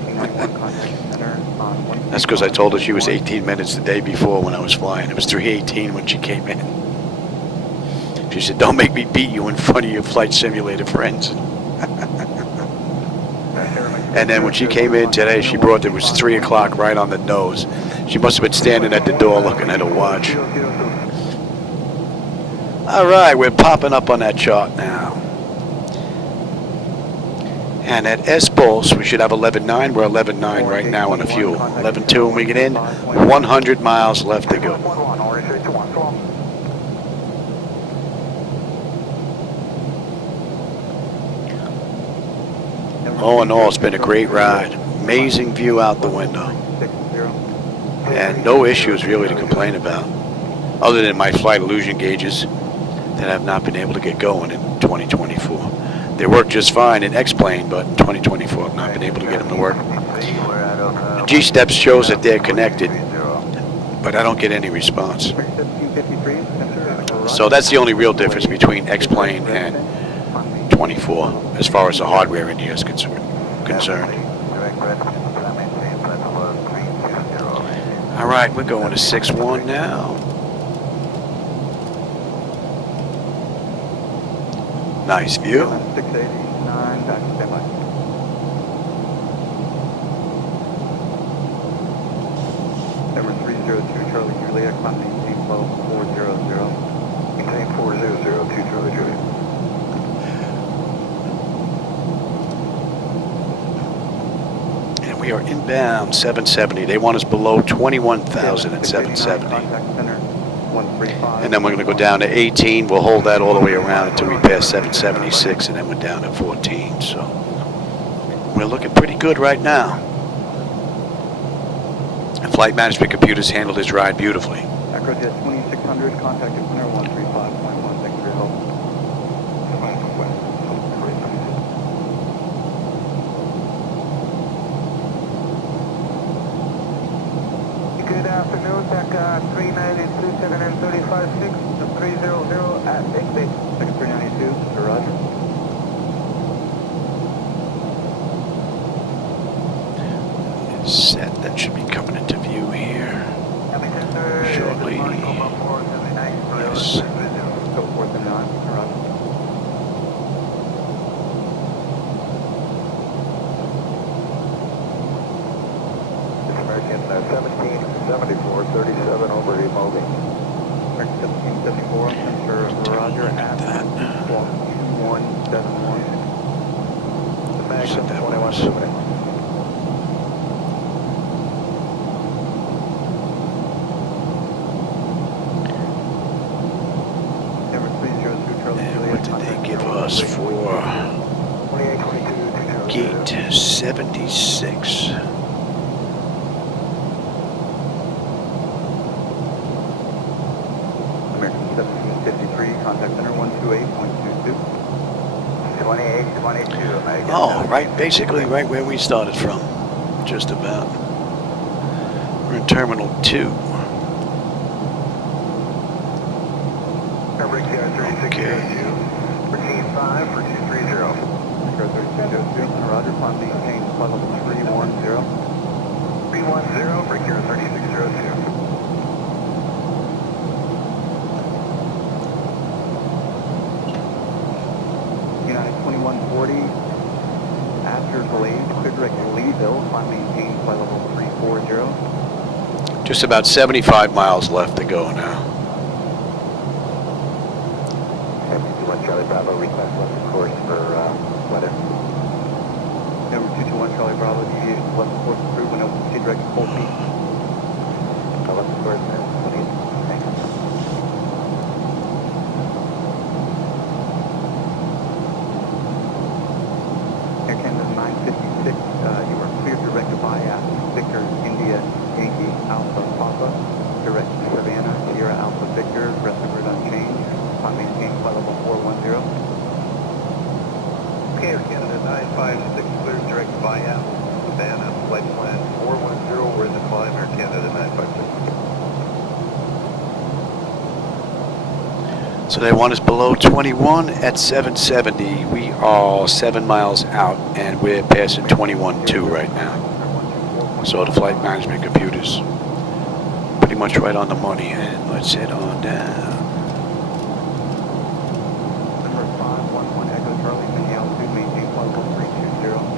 That's because I told her she was 18 minutes the day before when I was flying. It was 3:18 when she came in. She said, "Don't make me beat you in front of your flight simulator friends." And then when she came in today, she brought it was 3 o'clock right on the nose. She must have been standing at the door looking at her watch. All right, we're popping up on that chart now. And at S-Pulse, we should have 11.9. We're 11.9 right now on the fuel. 11.2 when we get in. 100 miles left to go. All in all, it's been a great ride. Amazing view out the window. And no issues really to complain about, other than my flight illusion gauges that have not been able to get going in 2024. They work just fine in X-Plane, but in 2024 I've not been able to get them to work. G-Steps shows that they're connected, but I don't get any response. So that's the only real difference between X-Plane and 24 as far as the hardware in here is concerned. All right, we're going to 6-1 now. Nice view. 689, back to standby. Number 302, climb maintain flow 400. Maintain 400, 2 Charlie Juliet. And we are inbound 770. They want us below 21,000 at 770. Contact center 135. And then we're going to go down to 18. We'll hold that all the way around until we pass 776, and then we're down to 14. So we're looking pretty good right now. And flight management computers handled his ride beautifully. Acrojet 2600, contact center 135.1. Thank you for your help. Good afternoon, TAC 392, 735.6 to 300 at Big Bay. Second 392, Mr. Roger. Set. That should be coming into view here shortly. Yes. Go 479, Mr. Roger. American 1774, 37 over Mobile. American 1774, Mr. Roger at walk 2171. The Magnum Set that 2170. Number 302, Charlie And Juliet. what did they give us for 2822, gate 76? American 1753, contact center 128.22. 2822, American. Oh, right, basically right where we started from, just about. We're in Terminal 2. Number Okay. 5 for 230. Micro 3202, Roger, climb maintain flight level 310. 310 for Kira 3602. United 2140, after delayed, clear direct to Leeville, climb maintain flight level 340. Just about 75 miles left to go now. 71 Charlie Bravo, request left course for weather. Number 221, Charlie Bravo, deviation left course approved when open sea direct to full speed. Left course, 20. Thanks. Air Canada 956, you are cleared direct to Bias, Victor, India, Yankee, Alpha, Papa, direct to Savannah, Sierra, Alpha, Victor, rest of route unchanged, climb maintain flight level 410. Air Canada 956, clears direct to Bias, Savannah, flight plan 410, we're in the climb, Air Canada 956. So they want us below 21 at 770. We are 7 miles out, and we're passing 21.2 right now. So the flight management computers pretty much right on the money. And let's head on down. Number 511 Echo Charlie, Mini altitude, maintain flight level 320.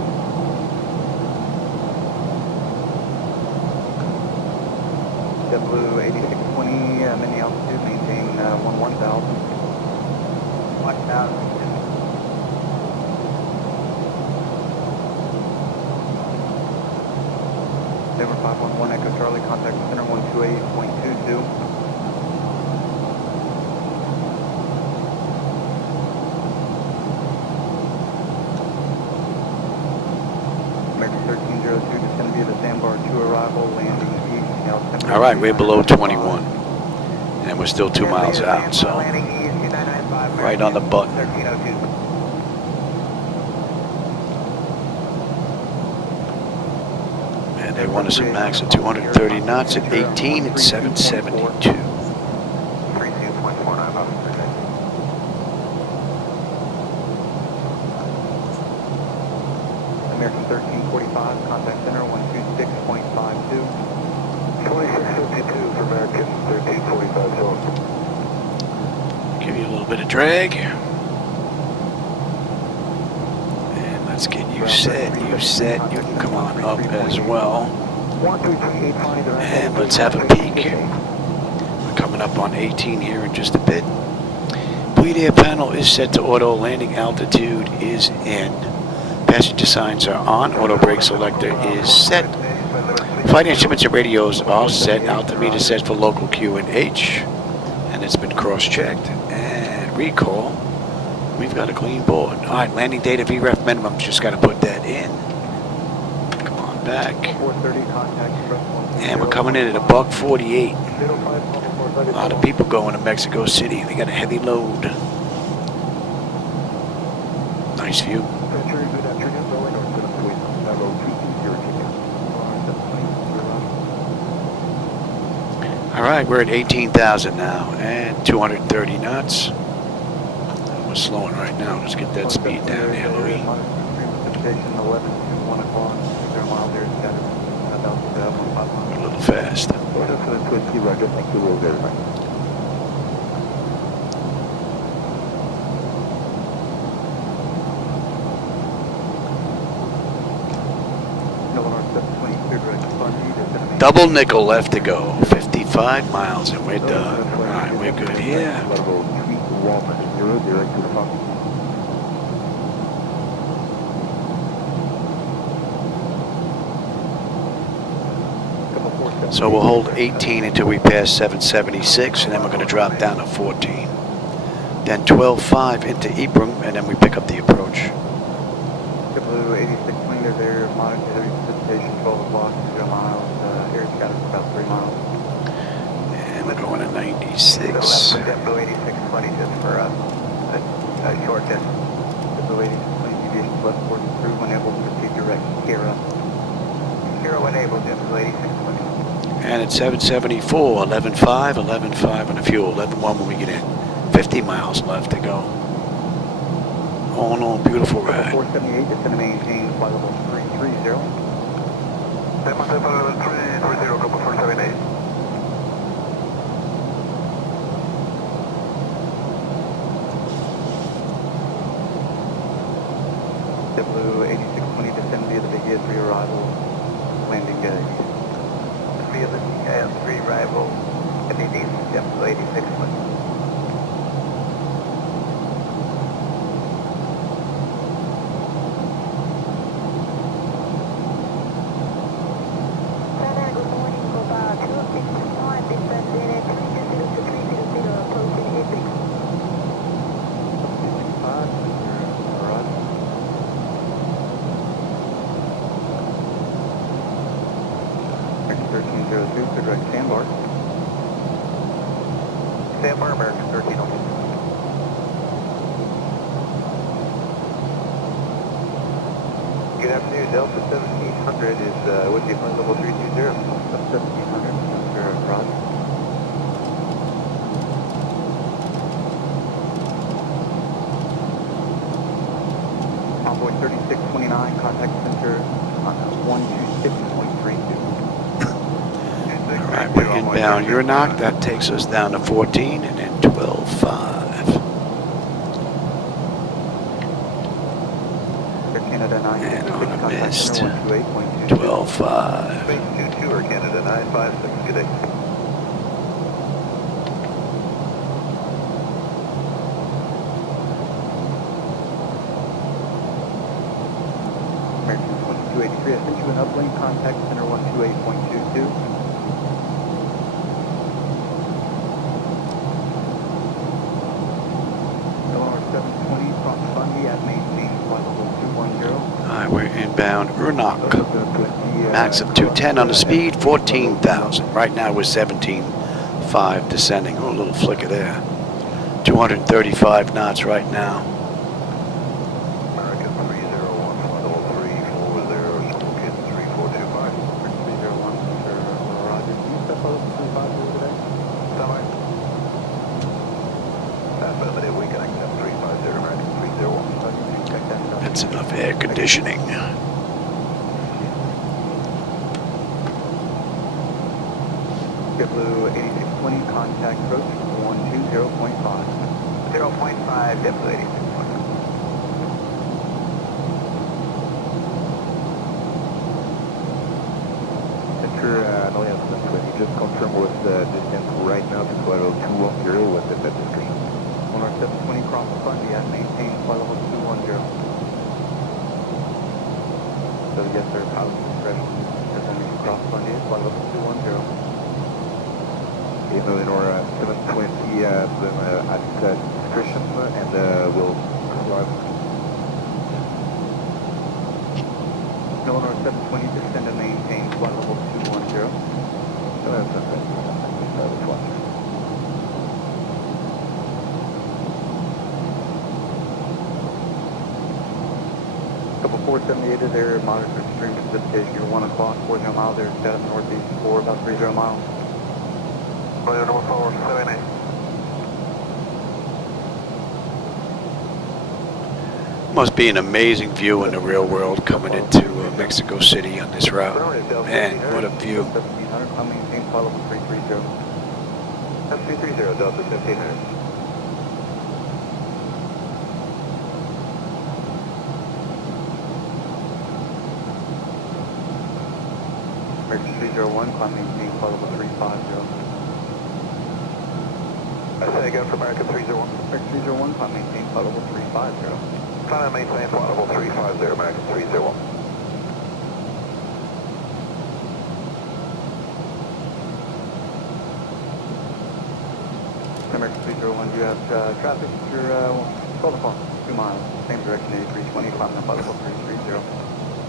JetBlue 8620, Mini altitude, maintain 1000. 1000. Denver 511 Echo Charlie, contact center 128.22. American 1302, descend via the Sandbar 2 arrival, landing east, now 10. All right, we're below 21, and we're still 2 miles out. So right on the button. 1302. And they want us a max of 230 knots at 18 and 772. 32.49 miles per day. American 1345, contact center 126.52. 2652 for American 1345 zone. Give you a little bit of drag. And let's get you set. You set. You can come on up as well. 12385. And let's have a peek. coming up on 18 here in just a bit. Bleed air panel is set to auto. Landing altitude is in. Passenger signs are on. Auto brake selector is set. Flight instruments and radios are set. Altimeter set for local QNH. And it's been cross-checked. And recall. We've got a clean board. Alright, landing data VREF minimum. Just got to put that in. Come on back. 430 contact. And we're coming in at a $148. A lot of people going to Mexico City. They got a heavy load. Nice view. Alright, we're at 18,000 now and 230 knots. We're slowing right now. Let's get that speed down there, Louis. A little fast. Double nickel left to go. 55 miles and we're done. Alright, we're good here. So we'll hold 18 until we pass 776, and then we're going to drop down to 14. Then 12.5 into Ypres, and then we pick up the approach. Blue 86 meters there, monitor precipitation 12 o'clock, 0 miles, air scatter about 3 miles. And we're going to 96. Blue 8620 just for a short distance. Blue 8620 deviation left port through when able to proceed direct Kira. Kira when able, Blue 8620. And at 774, 11.5, 11.5 on the fuel, 11.1 when we get in. 50 miles left to go. All in all, beautiful ride. 478, just going to maintain flight level 330. Level 330, couple 478. Blue 8620, descend via the Big Air 3 arrival, landing Via the AS3 arrival, MED, Blue 8620. Sandbar, American 1301. Good afternoon, Delta 1700 is with you, flight level 320. 1700, Mr. Roger. Envoy 3629, contact center on 126.32. Alright, we're inbound Uranoc. That takes us down to 14 and then 12.5. And on a missed 12.5. Space 22 or Canada 956, good day. American 2283, I sent you an uplink, contact center 128.22. Alright, we're inbound Uranoc. Max of 210 on the speed, 14,000. Right now we're 17.5 descending. Oh, a little flicker there. 235 knots right now. American 301, flight level 340, Circle Kid 3425. 301, Mr. Roger. Can you step over to 350 today? Affirmative, we can accept 350, American 301. That's enough air conditioning. JetBlue 8620, contact approach 120.5. 0.5, JetBlue 8620. Center, Nolia 720, just confirm what's the distance right now to flight level 210 with the bed description. On our 720 cross Bundy at maintain flight level 210. So yes sir, pilot discretion. 720 cross Bundy at flight level 210. Okay, Laminar 720 at discretion and we'll arrive. Laminar 720 descend and maintain flight level 210. Couple 478 is area monitor stream precipitation. You're 1 o'clock, 40 miles there, set up northeast for about 30 miles. Roger, number 478. Must be an amazing view in the real world coming into Mexico City on this route. Man, what a view. 1700, I'm maintaining flight level 330. 330, Delta 1500. American 301, climb maintaining flight level 350. Say again for American 301. American 301, climb maintaining flight level 350. Climb and maintain flight level 350, American 301. American 301, you have traffic, you're 12 o'clock, 2 miles, same direction, 8320, climb flight level 330.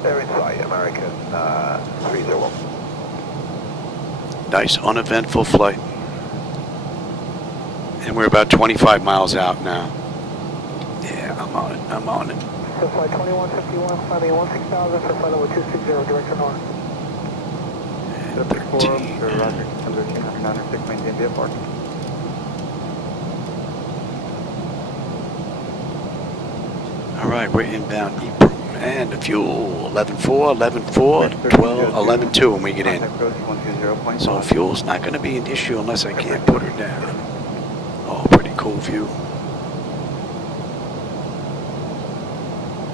They're inside, American 301. Nice uneventful flight. And we're about 25 miles out now. Yeah, I'm on it. I'm on it. So flight 2151, climbing 16,000 for flight level 260, direction north. And 13. Sir Roger, 1396, maintain VFR. All right, we're inbound Ypres. And the fuel, 11.4, 11.4, 12, 11.2 when we get in. So fuel's not going to be an issue unless I can't put her down. Oh, pretty cool view.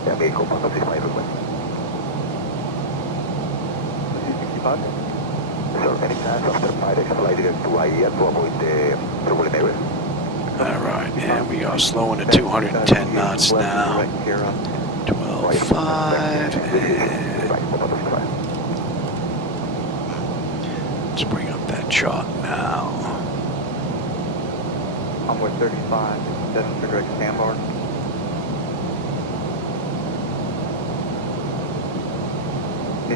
Yeah, vehicle 165 request. 265? So any chance after Flightdeck flight to IE to avoid the turbulent areas? All right, and we are slowing to 210 knots now. 12.5, and let's bring up that chart now. Onboard 35, destined for direct standbar.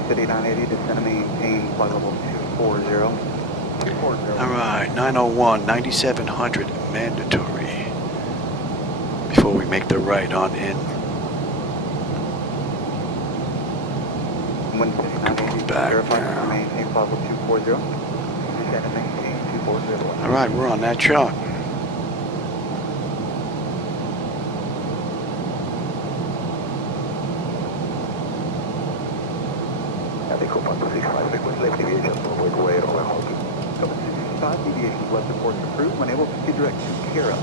City 980, descend and maintain flight level 240. 240. All right, 901, 9700 mandatory before we make the right on in. Wind City 980, back verify now. and maintain flight level 240. Descend and maintain 240. All right, we're on that chart. Vehicle 165 request left deviation to avoid way over holding. 765 deviations left report approved when able to proceed direct to Kara.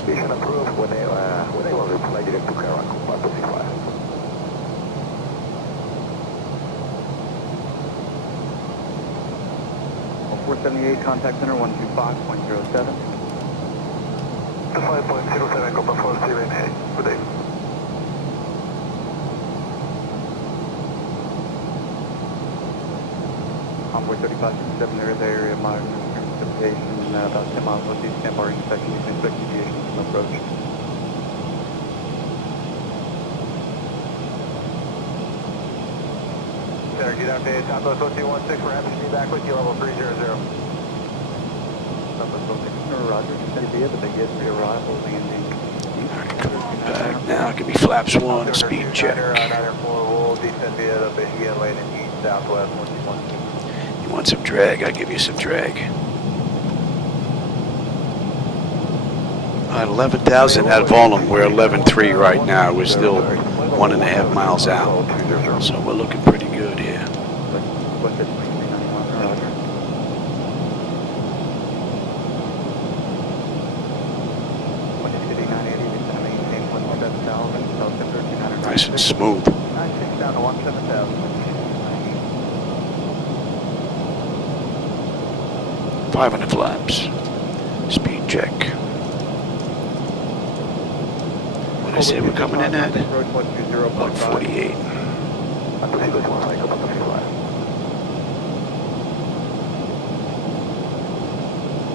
Deviation approved when able to fly direct to Kara, 165. 478, contact center 125.07. 5.07, Copa 478. Good day. Onboard 3527, there is area monitoring precipitation about 10 miles northeast, standby inspection, you can expect deviation from approach. Center, get out to Southwest 0216, we're happy to be back with you, level 300. Southwest 06, Roger, descend via the Big Ed pre-arrival landing. All right, come on back now. Give me flaps 1, speed check. 904, we'll descend via the Base Boeing landing east, Southwest 1216. You want some drag? I'll give you some drag. All right, 11,000 at volume. We're 11.3 right now. We're still 1.5 miles out. So we're looking pretty good here. Nice and smooth. 96 down to 17,000. 500 flaps. Speed check. What did I say we're coming in at? 148.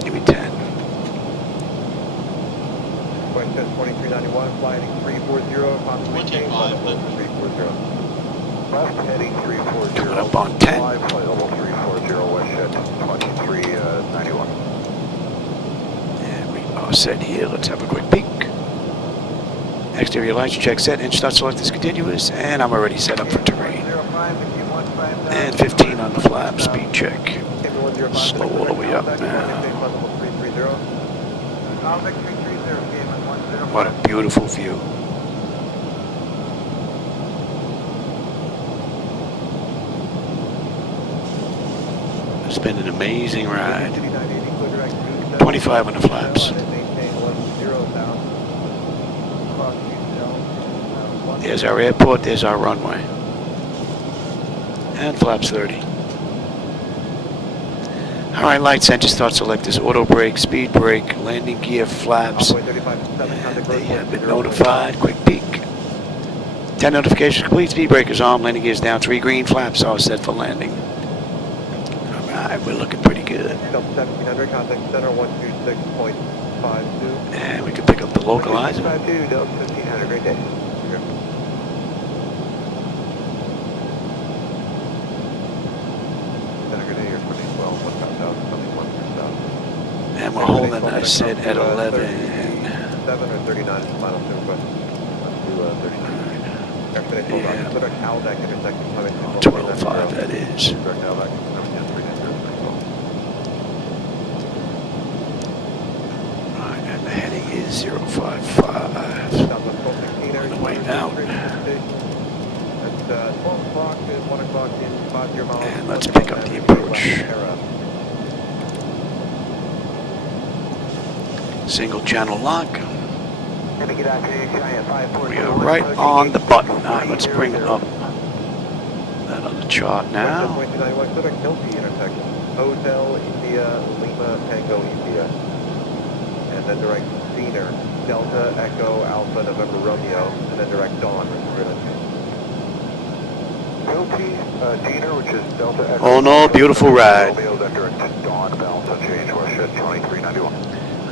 Give me 10. Flight 2391, flying 340, confirmation 340. Left heading 340. Coming up on 10. Flight level 340, west jet 2391. And we are set here. Let's have a quick peek. Exterior lights check set. Inch start select is continuous. And I'm already set up for terrain. And 15 on the flap. Speed check. Slow all the way up now. What a beautiful view. It's been an amazing ride. 25 on the flaps. There's our airport, there's our runway. And flaps 30. Alright, lights, engine start selectors, auto brake, speed brake, landing gear, flaps. And they have been notified. Quick peek. 10 notifications complete, speed brake is on, landing gear is down, 3 green, flaps are set for landing. Alright, we're looking pretty good. 1700, contact center 126.52. And we can pick up the localizer. 52, Delta 1500, great day. And we're holding, I said, at 11. 7 or 39 is the final request. Up to 39. Yeah. 12.5, that is. Alright, and the heading is 055. On the way out. That's 12 o'clock and 1 o'clock in 50 miles. And let's pick up the approach. Single channel lock. We are right on the button. Alright, let's bring up that other chart now. Hotel India, Lima, Tango, India. And then direct Diener, Delta, Echo, Alpha, November, Romeo, and then direct Dawn. Diener, which is Delta Echo. Oh no, beautiful ride. Romeo, then direct Dawn, Delta, change, west jet 2391.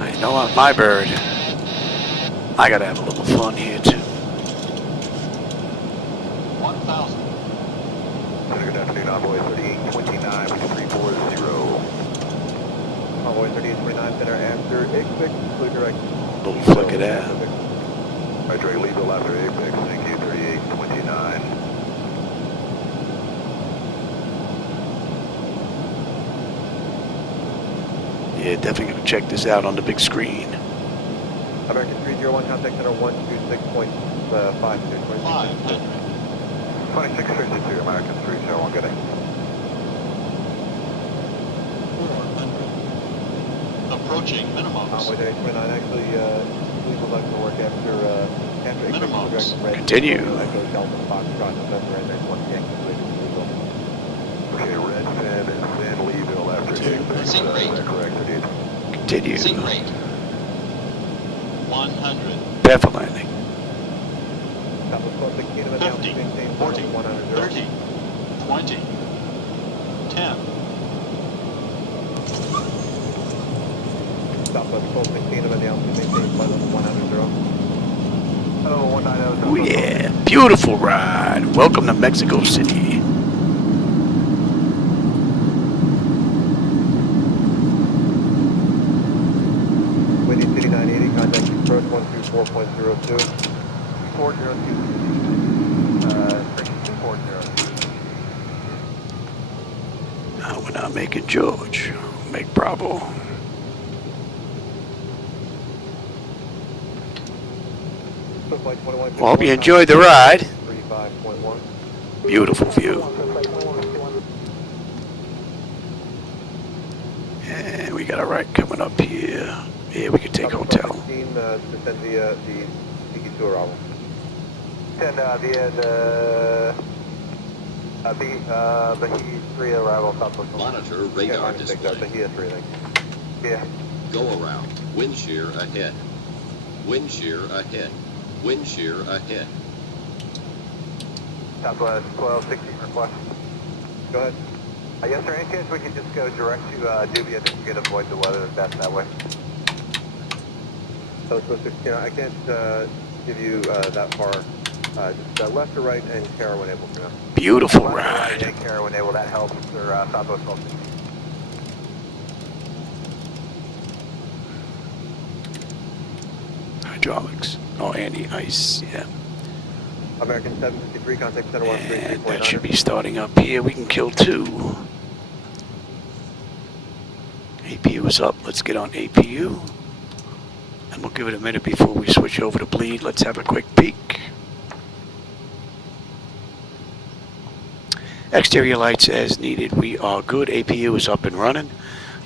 I know what, my bird. I gotta have a little fun here too. 1,000. Good afternoon, Envoy 3829 with 340. Envoy 3829, center after X6, clear direct. Little flick of that. Right, Dre, leave the after Apex, thank you, 3829. Yeah, definitely gonna check this out on the big screen. American 301, contact center 126.52. 500. 2662, American 301, good day. 400. Approaching minimums. Envoy 3829, actually, we would like to work after X6, Minimums. direct red. Continue. Echo, Delta, Foxtrot, November, and then 1 Yankee, Okay, red fin is in Leeville after Apex, Seat rate. is that correct, indeed? Continue. Seat rate. 100. Prepare for landing. 50. 40. 30. 20. 10. Southwest 1216 of the altitude, maintain flight level 100. Oh, 190. Oh yeah, beautiful ride. Welcome to Mexico City. Windy City 980, contact approach 124.02. 402. 402. Now we're not making George. Make Bravo. Well, hope you enjoyed the ride. 35.1. Beautiful view. And we got a ride coming up here. Yeah, we could take hotel. 16, to send the Tiki tour album. And the Bahia 3 arrival, Southwest. Monitor radar display. Bahia 3, thank you. Yeah. Go around. Wind shear ahead. Wind shear ahead. Wind shear ahead. Southwest 1216 request. Go ahead. Yes, sir. Any chance we could just go direct to Doobie? I think we could avoid the weather best that way. Southwest 16. I can't give you that far. Just left or right and Carroll enable for now. Beautiful Left or right ride. and Carroll enable. That helps for Southwest 1216. Hydraulics. Oh, anti-ice. Yeah. American 753, contact center And 133.9. that should be starting up here. We can kill 2. APU is up. Let's get on APU. And we'll give it a minute before we switch over to bleed. Let's have a quick peek. Exterior lights as needed. We are good. APU is up and running.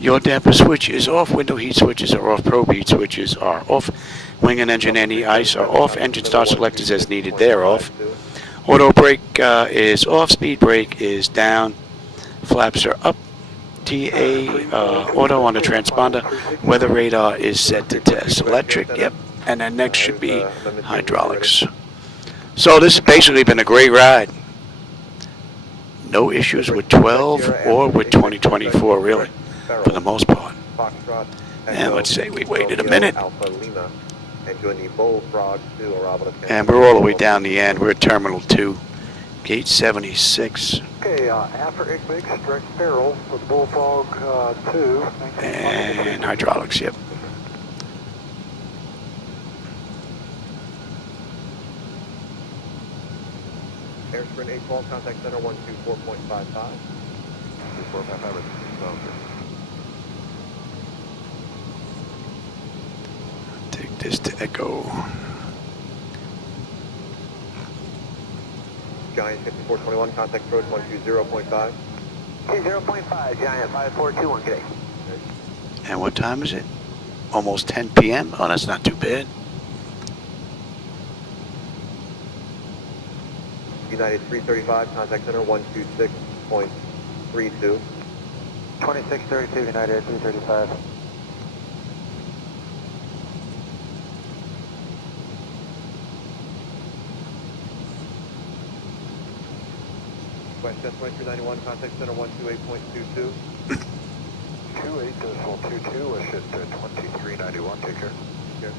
Your damper switch is off. Window heat switches are off. Probe heat switches are off. Wing and engine anti-ice are off. Engine star selectors as needed. They're off. Auto brake is off. Speed brake is down. Flaps are up. TA auto on the transponder. Weather radar is set to test. Electric, yep. And then next should be hydraulics. So this has basically been a great ride. No issues with 12 or with 2024 really, for the most part. And let's say we waited a minute. And we're all the way down the end. We're at Terminal 2, Gate 76. Okay, after Igmix, direct barrel for the Bullfrog 2. And hydraulics, yep. Airsprint 812, contact center 124.55. 2455. Take this to Echo. Giant 5421, contact approach 120.5. 20.5, Giant 5421, good day. And what time is it? Almost 10 p.m.? Oh, that's not too bad. United 335, contact center 126.32. 2632, United 335. West Jet 2391, contact center 128.22. 28.22, West Jet 2391, take care. Take care.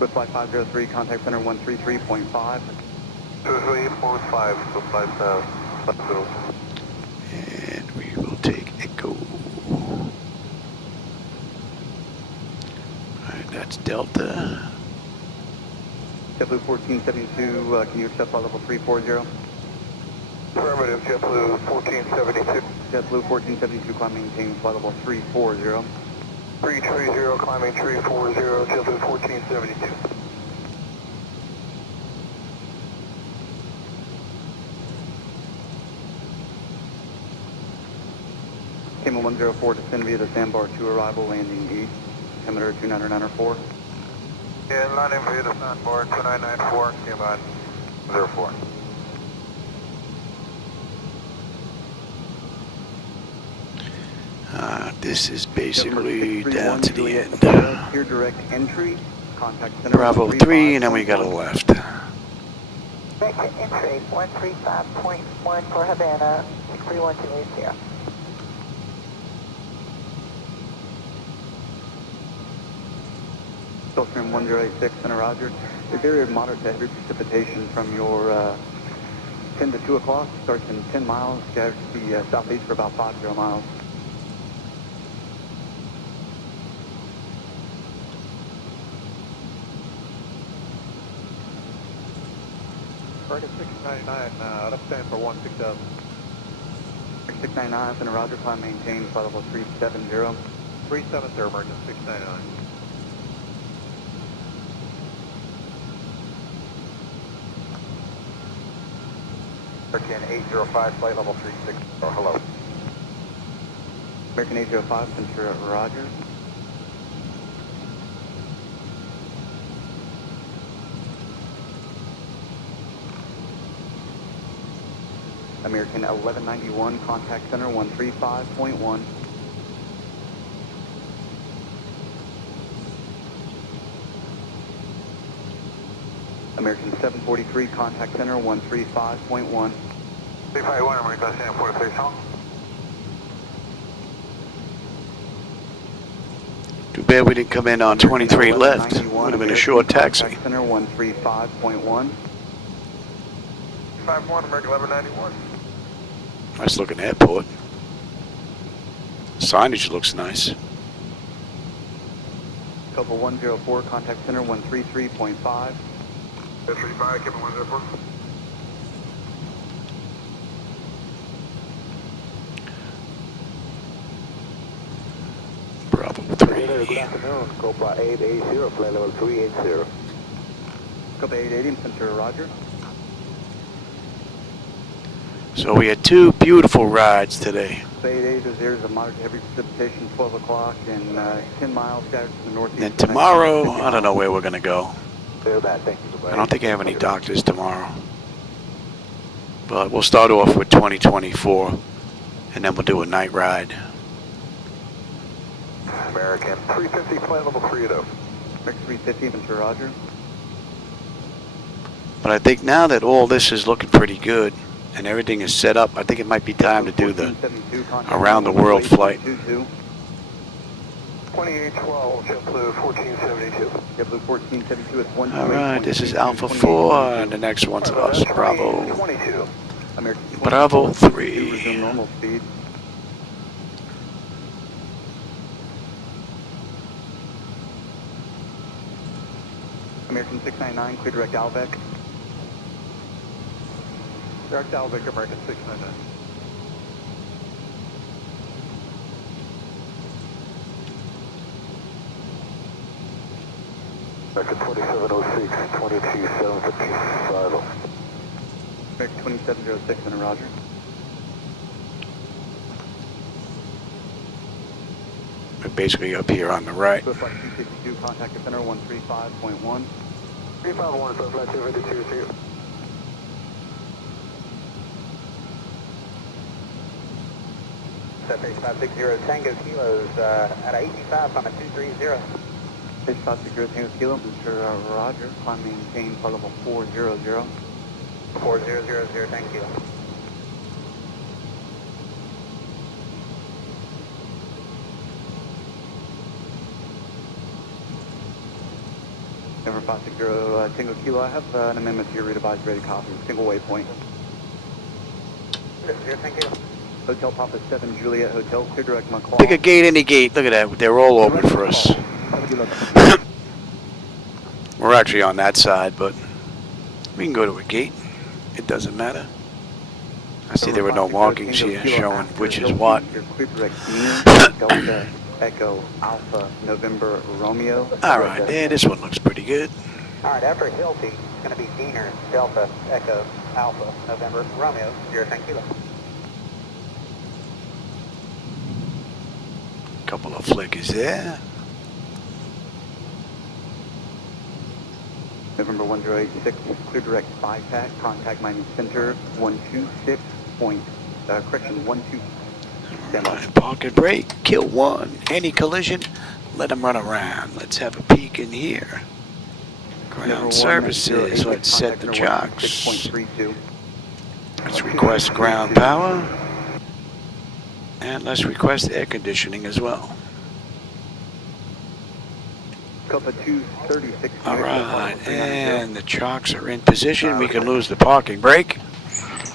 With flight 503, contact center 133.5. 238.5, so flight 5. And we will take Echo. Alright, that's Delta. JetBlue 1472, can you accept flight level 340? Affirmative, JetBlue 1472. JetBlue 1472, climb maintain flight level 340. 330, climbing 340, JetBlue 1472. Cayman 104, descend via the sandbar 2 arrival, landing east, altimeter 2994. Yeah, landing via the sandbar 2994, Cayman 04. This is basically down to the end. Here direct entry, contact center. Bravo 3, and then we got a left. Direct entry 135.1 for Havana, 63180. Gulfstream 1086, center Roger. A very moderate to heavy precipitation from your 10 to 2 o'clock. Starts in 10 miles, goes to the southeast for about 50 miles. Target 699, left stand for 16000. 699, center Roger, climb maintain, flight level 370. 370, emergent 699. American 805, flight level 360, hello. American 805, center Roger. American 1191, contact center 135.1. American 743, contact center 135.1. 351, American 743, song. Too bad we didn't come in on 23 left. Would have been a short taxi. Contact center 135.1. 51, American 1191. Nice looking airport. Signage looks nice. Copa 104, contact center 133.5. 35, Kevin 104. Bravo Good 3. afternoon, Copa 880, flight level 380. Copa 880, center Roger. So we had two beautiful rides today. Copa 880, there's a moderate to heavy precipitation, 12 o'clock, and 10 miles scattered to the northeast. Then tomorrow, I don't know where we're going to go. Very bad, thank you. I don't think I have any doctors tomorrow. But we'll start off with 2024, and then we'll do a night ride. American 350, flight level 30. American 350, center Roger. But I think now that all this is looking pretty good, and everything is set up, I think it might be time to do the around the world flight. 2812, JetBlue 1472. JetBlue 1472 is 1. Alright, this is Alpha 4, and the next one's us, Bravo. 22. American Bravo 3. resume normal speed. American 699, clear direct Alvec. Direct Alvec, American 699. American 2706, 22755. American 2706, center Roger. We're basically up here on the right. Swift flight 262, contact the center 135.1. 351, so flight 252. Base 560 Tango Kilos at 85 on a 230. Base 560 Tango Kilo, Mr. Roger, climb maintain flight level 400. 4000 Tango Kilo. Number 560 Tango Kilo, I have an amendment to your route advised ready copy, single waypoint. 0 Tango. Hotel Papa 7 Juliet Hotel, clear direct McCall. Pick a gate, any gate. Look at that. They're all open for us. We're actually on that side, but we can go to a gate. It doesn't matter. I see there were no markings here showing which is what. Delta Echo Alpha November Romeo. Alright, yeah, this one looks pretty good. Alright, after Hilti, it's going to be Diener, Delta, Echo, Alpha, November, Romeo, 0 Kilo. Couple of flickers there. November 1086, clear direct bypass, contact Miami Center 126 point, correction 12. Alright, park and brake, kill one. Any collision, let them run around. Let's have a peek in here. Ground services, let's set the chocks. Let's request ground power. And let's request air conditioning as well. Alright, and the chocks are in position. We can lose the parking brake.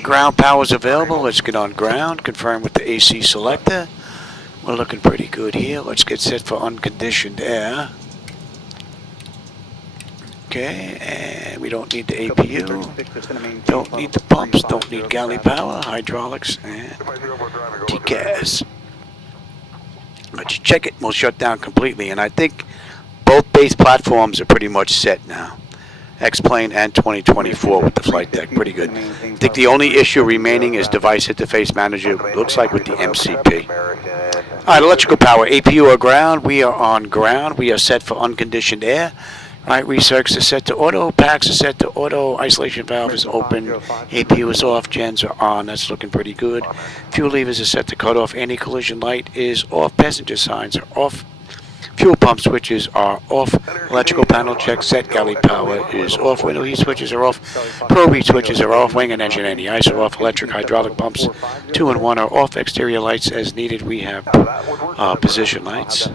Ground power is available. Let's get on ground. Confirm with the AC selector. We're looking pretty good here. Let's get set for unconditioned air. Okay, and we don't need the APU. Don't need the pumps. Don't need galley power, hydraulics, and TCAS. Let's check it. We'll shut down completely. And I think both base platforms are pretty much set now. X-Plane and 2024 with the flight deck. Pretty good. I think the only issue remaining is device interface manager. Looks like with the MCP. Alright, electrical power. APU or ground. We are on ground. We are set for unconditioned air. Alright, recircs are set to auto, packs are set to auto, isolation valve is open, APU is off, gens are on, that's looking pretty good. Fuel levers are set to cut off, anti-collision light is off, passenger signs are off, fuel pump switches are off, electrical panel check set, galley power is off, window heat switches are off, probe heat switches are off, wing and engine anti-ice are off, electric hydraulic pumps 2 and 1 are off, exterior lights as needed, we have position lights.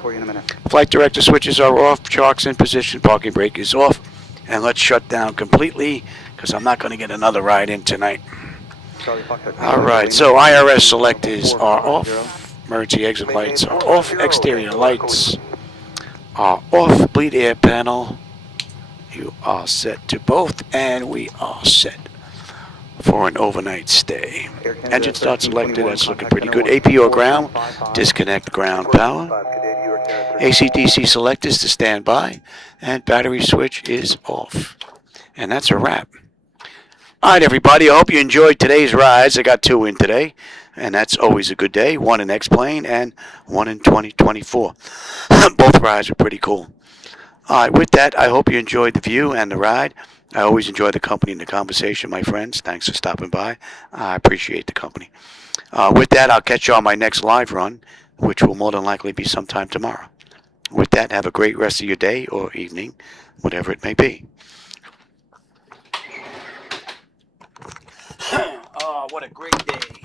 Flight director switches are off, chalks in position, parking brake is off, and let's shut down completely because I'm not going to get another ride in tonight. Alright, so IRS selectors are off, emergency exit lights are off, exterior lights are off, bleed air panel, you are set to both, and we are set for an overnight stay. Engine start selected, that's looking pretty good. APU ground, disconnect ground power. AC/DC selectors to stand by, and battery switch is off. And that's a wrap. Alright everybody, I hope you enjoyed today's rides. I got 2 in today, and that's always a good day. 1 in X-Plane and 1 in 2024. Both rides are pretty cool. Alright, with that, I hope you enjoyed the view and the ride. I always enjoy the company and the conversation, my friends. Thanks for stopping by. I appreciate the company. With that, I'll catch you on my next live run, which will more than likely be sometime tomorrow. With that, have a great rest of your day or evening, whatever it may be. Oh, what a great day.